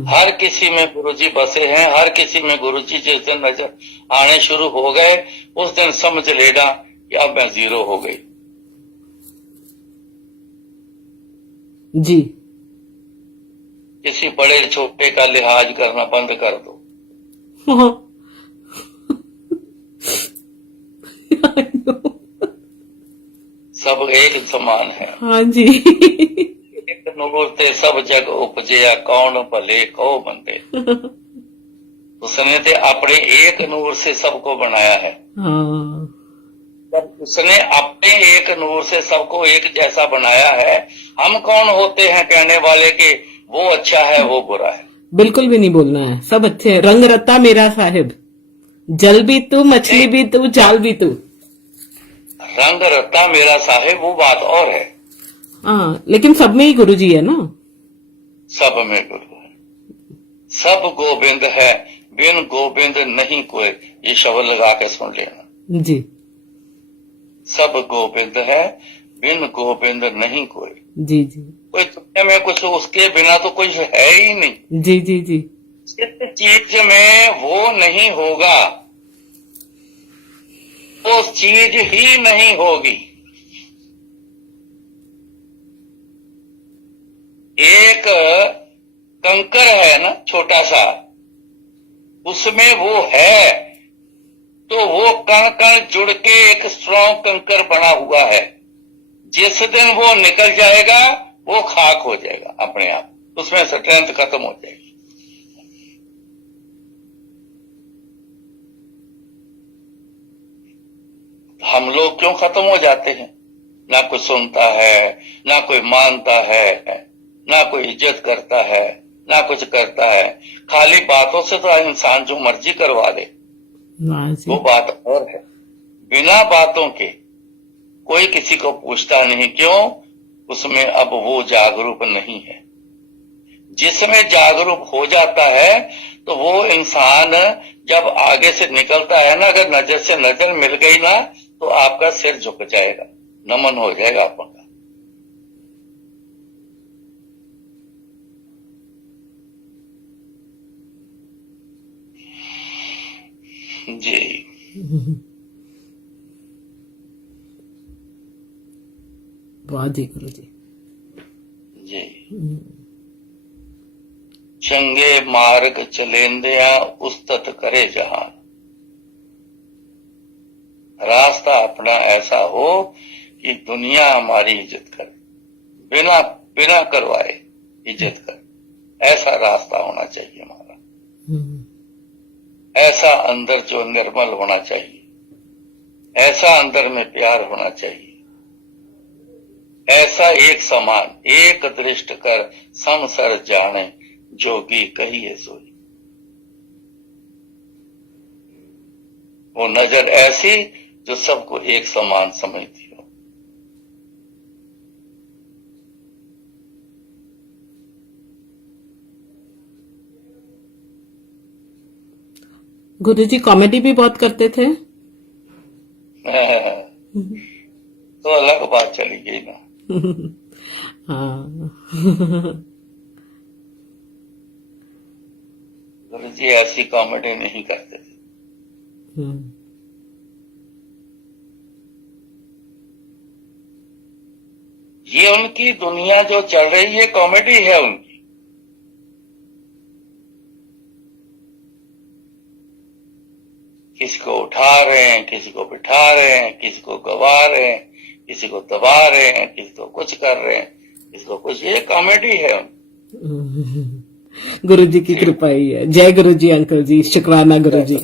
हर किसी में गुरुजी बसे हैं, हर किसी में गुरुजी जिस दिन नजर आने शुरू हो गए उस दिन समझ लेगा कि अब मैं जीरो हो गई। जी। किसी बड़े छोटे का लिहाज करना बंद कर दो। सब एक समान है। हाँ जी। एक नूर ते सब जग उपजया, कौन भले कहो बंदे। उसने ते अपने एक नूर से सबको बनाया है। हाँ। जब उसने अपने एक नूर से सबको एक जैसा बनाया है, हम कौन होते हैं कहने वाले कि वो अच्छा है वो बुरा है। बिल्कुल भी नहीं बोलना है, सब अच्छे हैं। रंग रत्ता मेरा साहिब, जल भी तू, मछली भी तू, जाल भी तू। रंग रत्ता मेरा साहिब वो बात और है। हाँ, लेकिन सब में ही गुरुजी है ना। सब में गुरु है, सब गोविंद है, बिन गोविंद नहीं कोई। ये शब्द लगा के सुन लेना जी। सब गोविंद है, बिन गोविंद नहीं कोई। जी जी। कोई दुनिया में कुछ उसके बिना तो कुछ है ही नहीं। जी जी जी। जिस चीज में वो नहीं होगा वो चीज ही नहीं होगी। एक कंकर है ना छोटा सा, उसमें वो है तो वो कण कण जुड़ के एक स्ट्रॉन्ग कंकर बना हुआ है। जिस दिन वो निकल जाएगा वो खाक हो जाएगा अपने आप, उसमें स्ट्रेंथ खत्म हो जाएगी। हम लोग क्यों खत्म हो जाते हैं? ना कोई सुनता है, ना कोई मानता है, ना कोई इज्जत करता है, ना कुछ करता है। खाली बातों से तो इंसान जो मर्जी करवा ले, वो बात और है। बिना बातों के कोई किसी को पूछता नहीं, क्यों? उसमें अब वो जागरूक नहीं है। जिसमें जागरूक हो जाता है तो वो इंसान जब आगे से निकलता है ना, अगर नजर से नजर मिल गई ना तो आपका सिर झुक जाएगा, नमन हो जाएगा आपका। जी वाह जी गुरु जी। जी। चंगे मार्ग चलेंदिया उस्तत करे जहान। रास्ता अपना ऐसा हो कि दुनिया हमारी इज्जत करे, बिना बिना करवाए इज्जत करे। ऐसा रास्ता होना चाहिए हमारा। ऐसा अंदर जो निर्मल होना चाहिए, ऐसा अंदर में प्यार होना चाहिए, ऐसा एक समान एक दृष्ट कर समसर जाने जोगी कहिए सोई। वो नजर ऐसी जो सबको एक समान समझती हो। गुरुजी कॉमेडी भी बहुत करते थे। तो अलग बात चली गई ना। हाँ। गुरु जी ऐसी कॉमेडी नहीं करते थे। ये उनकी दुनिया जो चल रही है कॉमेडी है उनकी। किसी को उठा रहे हैं, किसी को बिठा रहे हैं, किसी को गवा रहे हैं, किसी को दबा रहे हैं, किसी को कुछ कर रहे हैं, किसी को कुछ, ये कॉमेडी है। गुरु जी की कृपा ही है। जय गुरु जी अंकल जी, शुक्राना गुरु जी।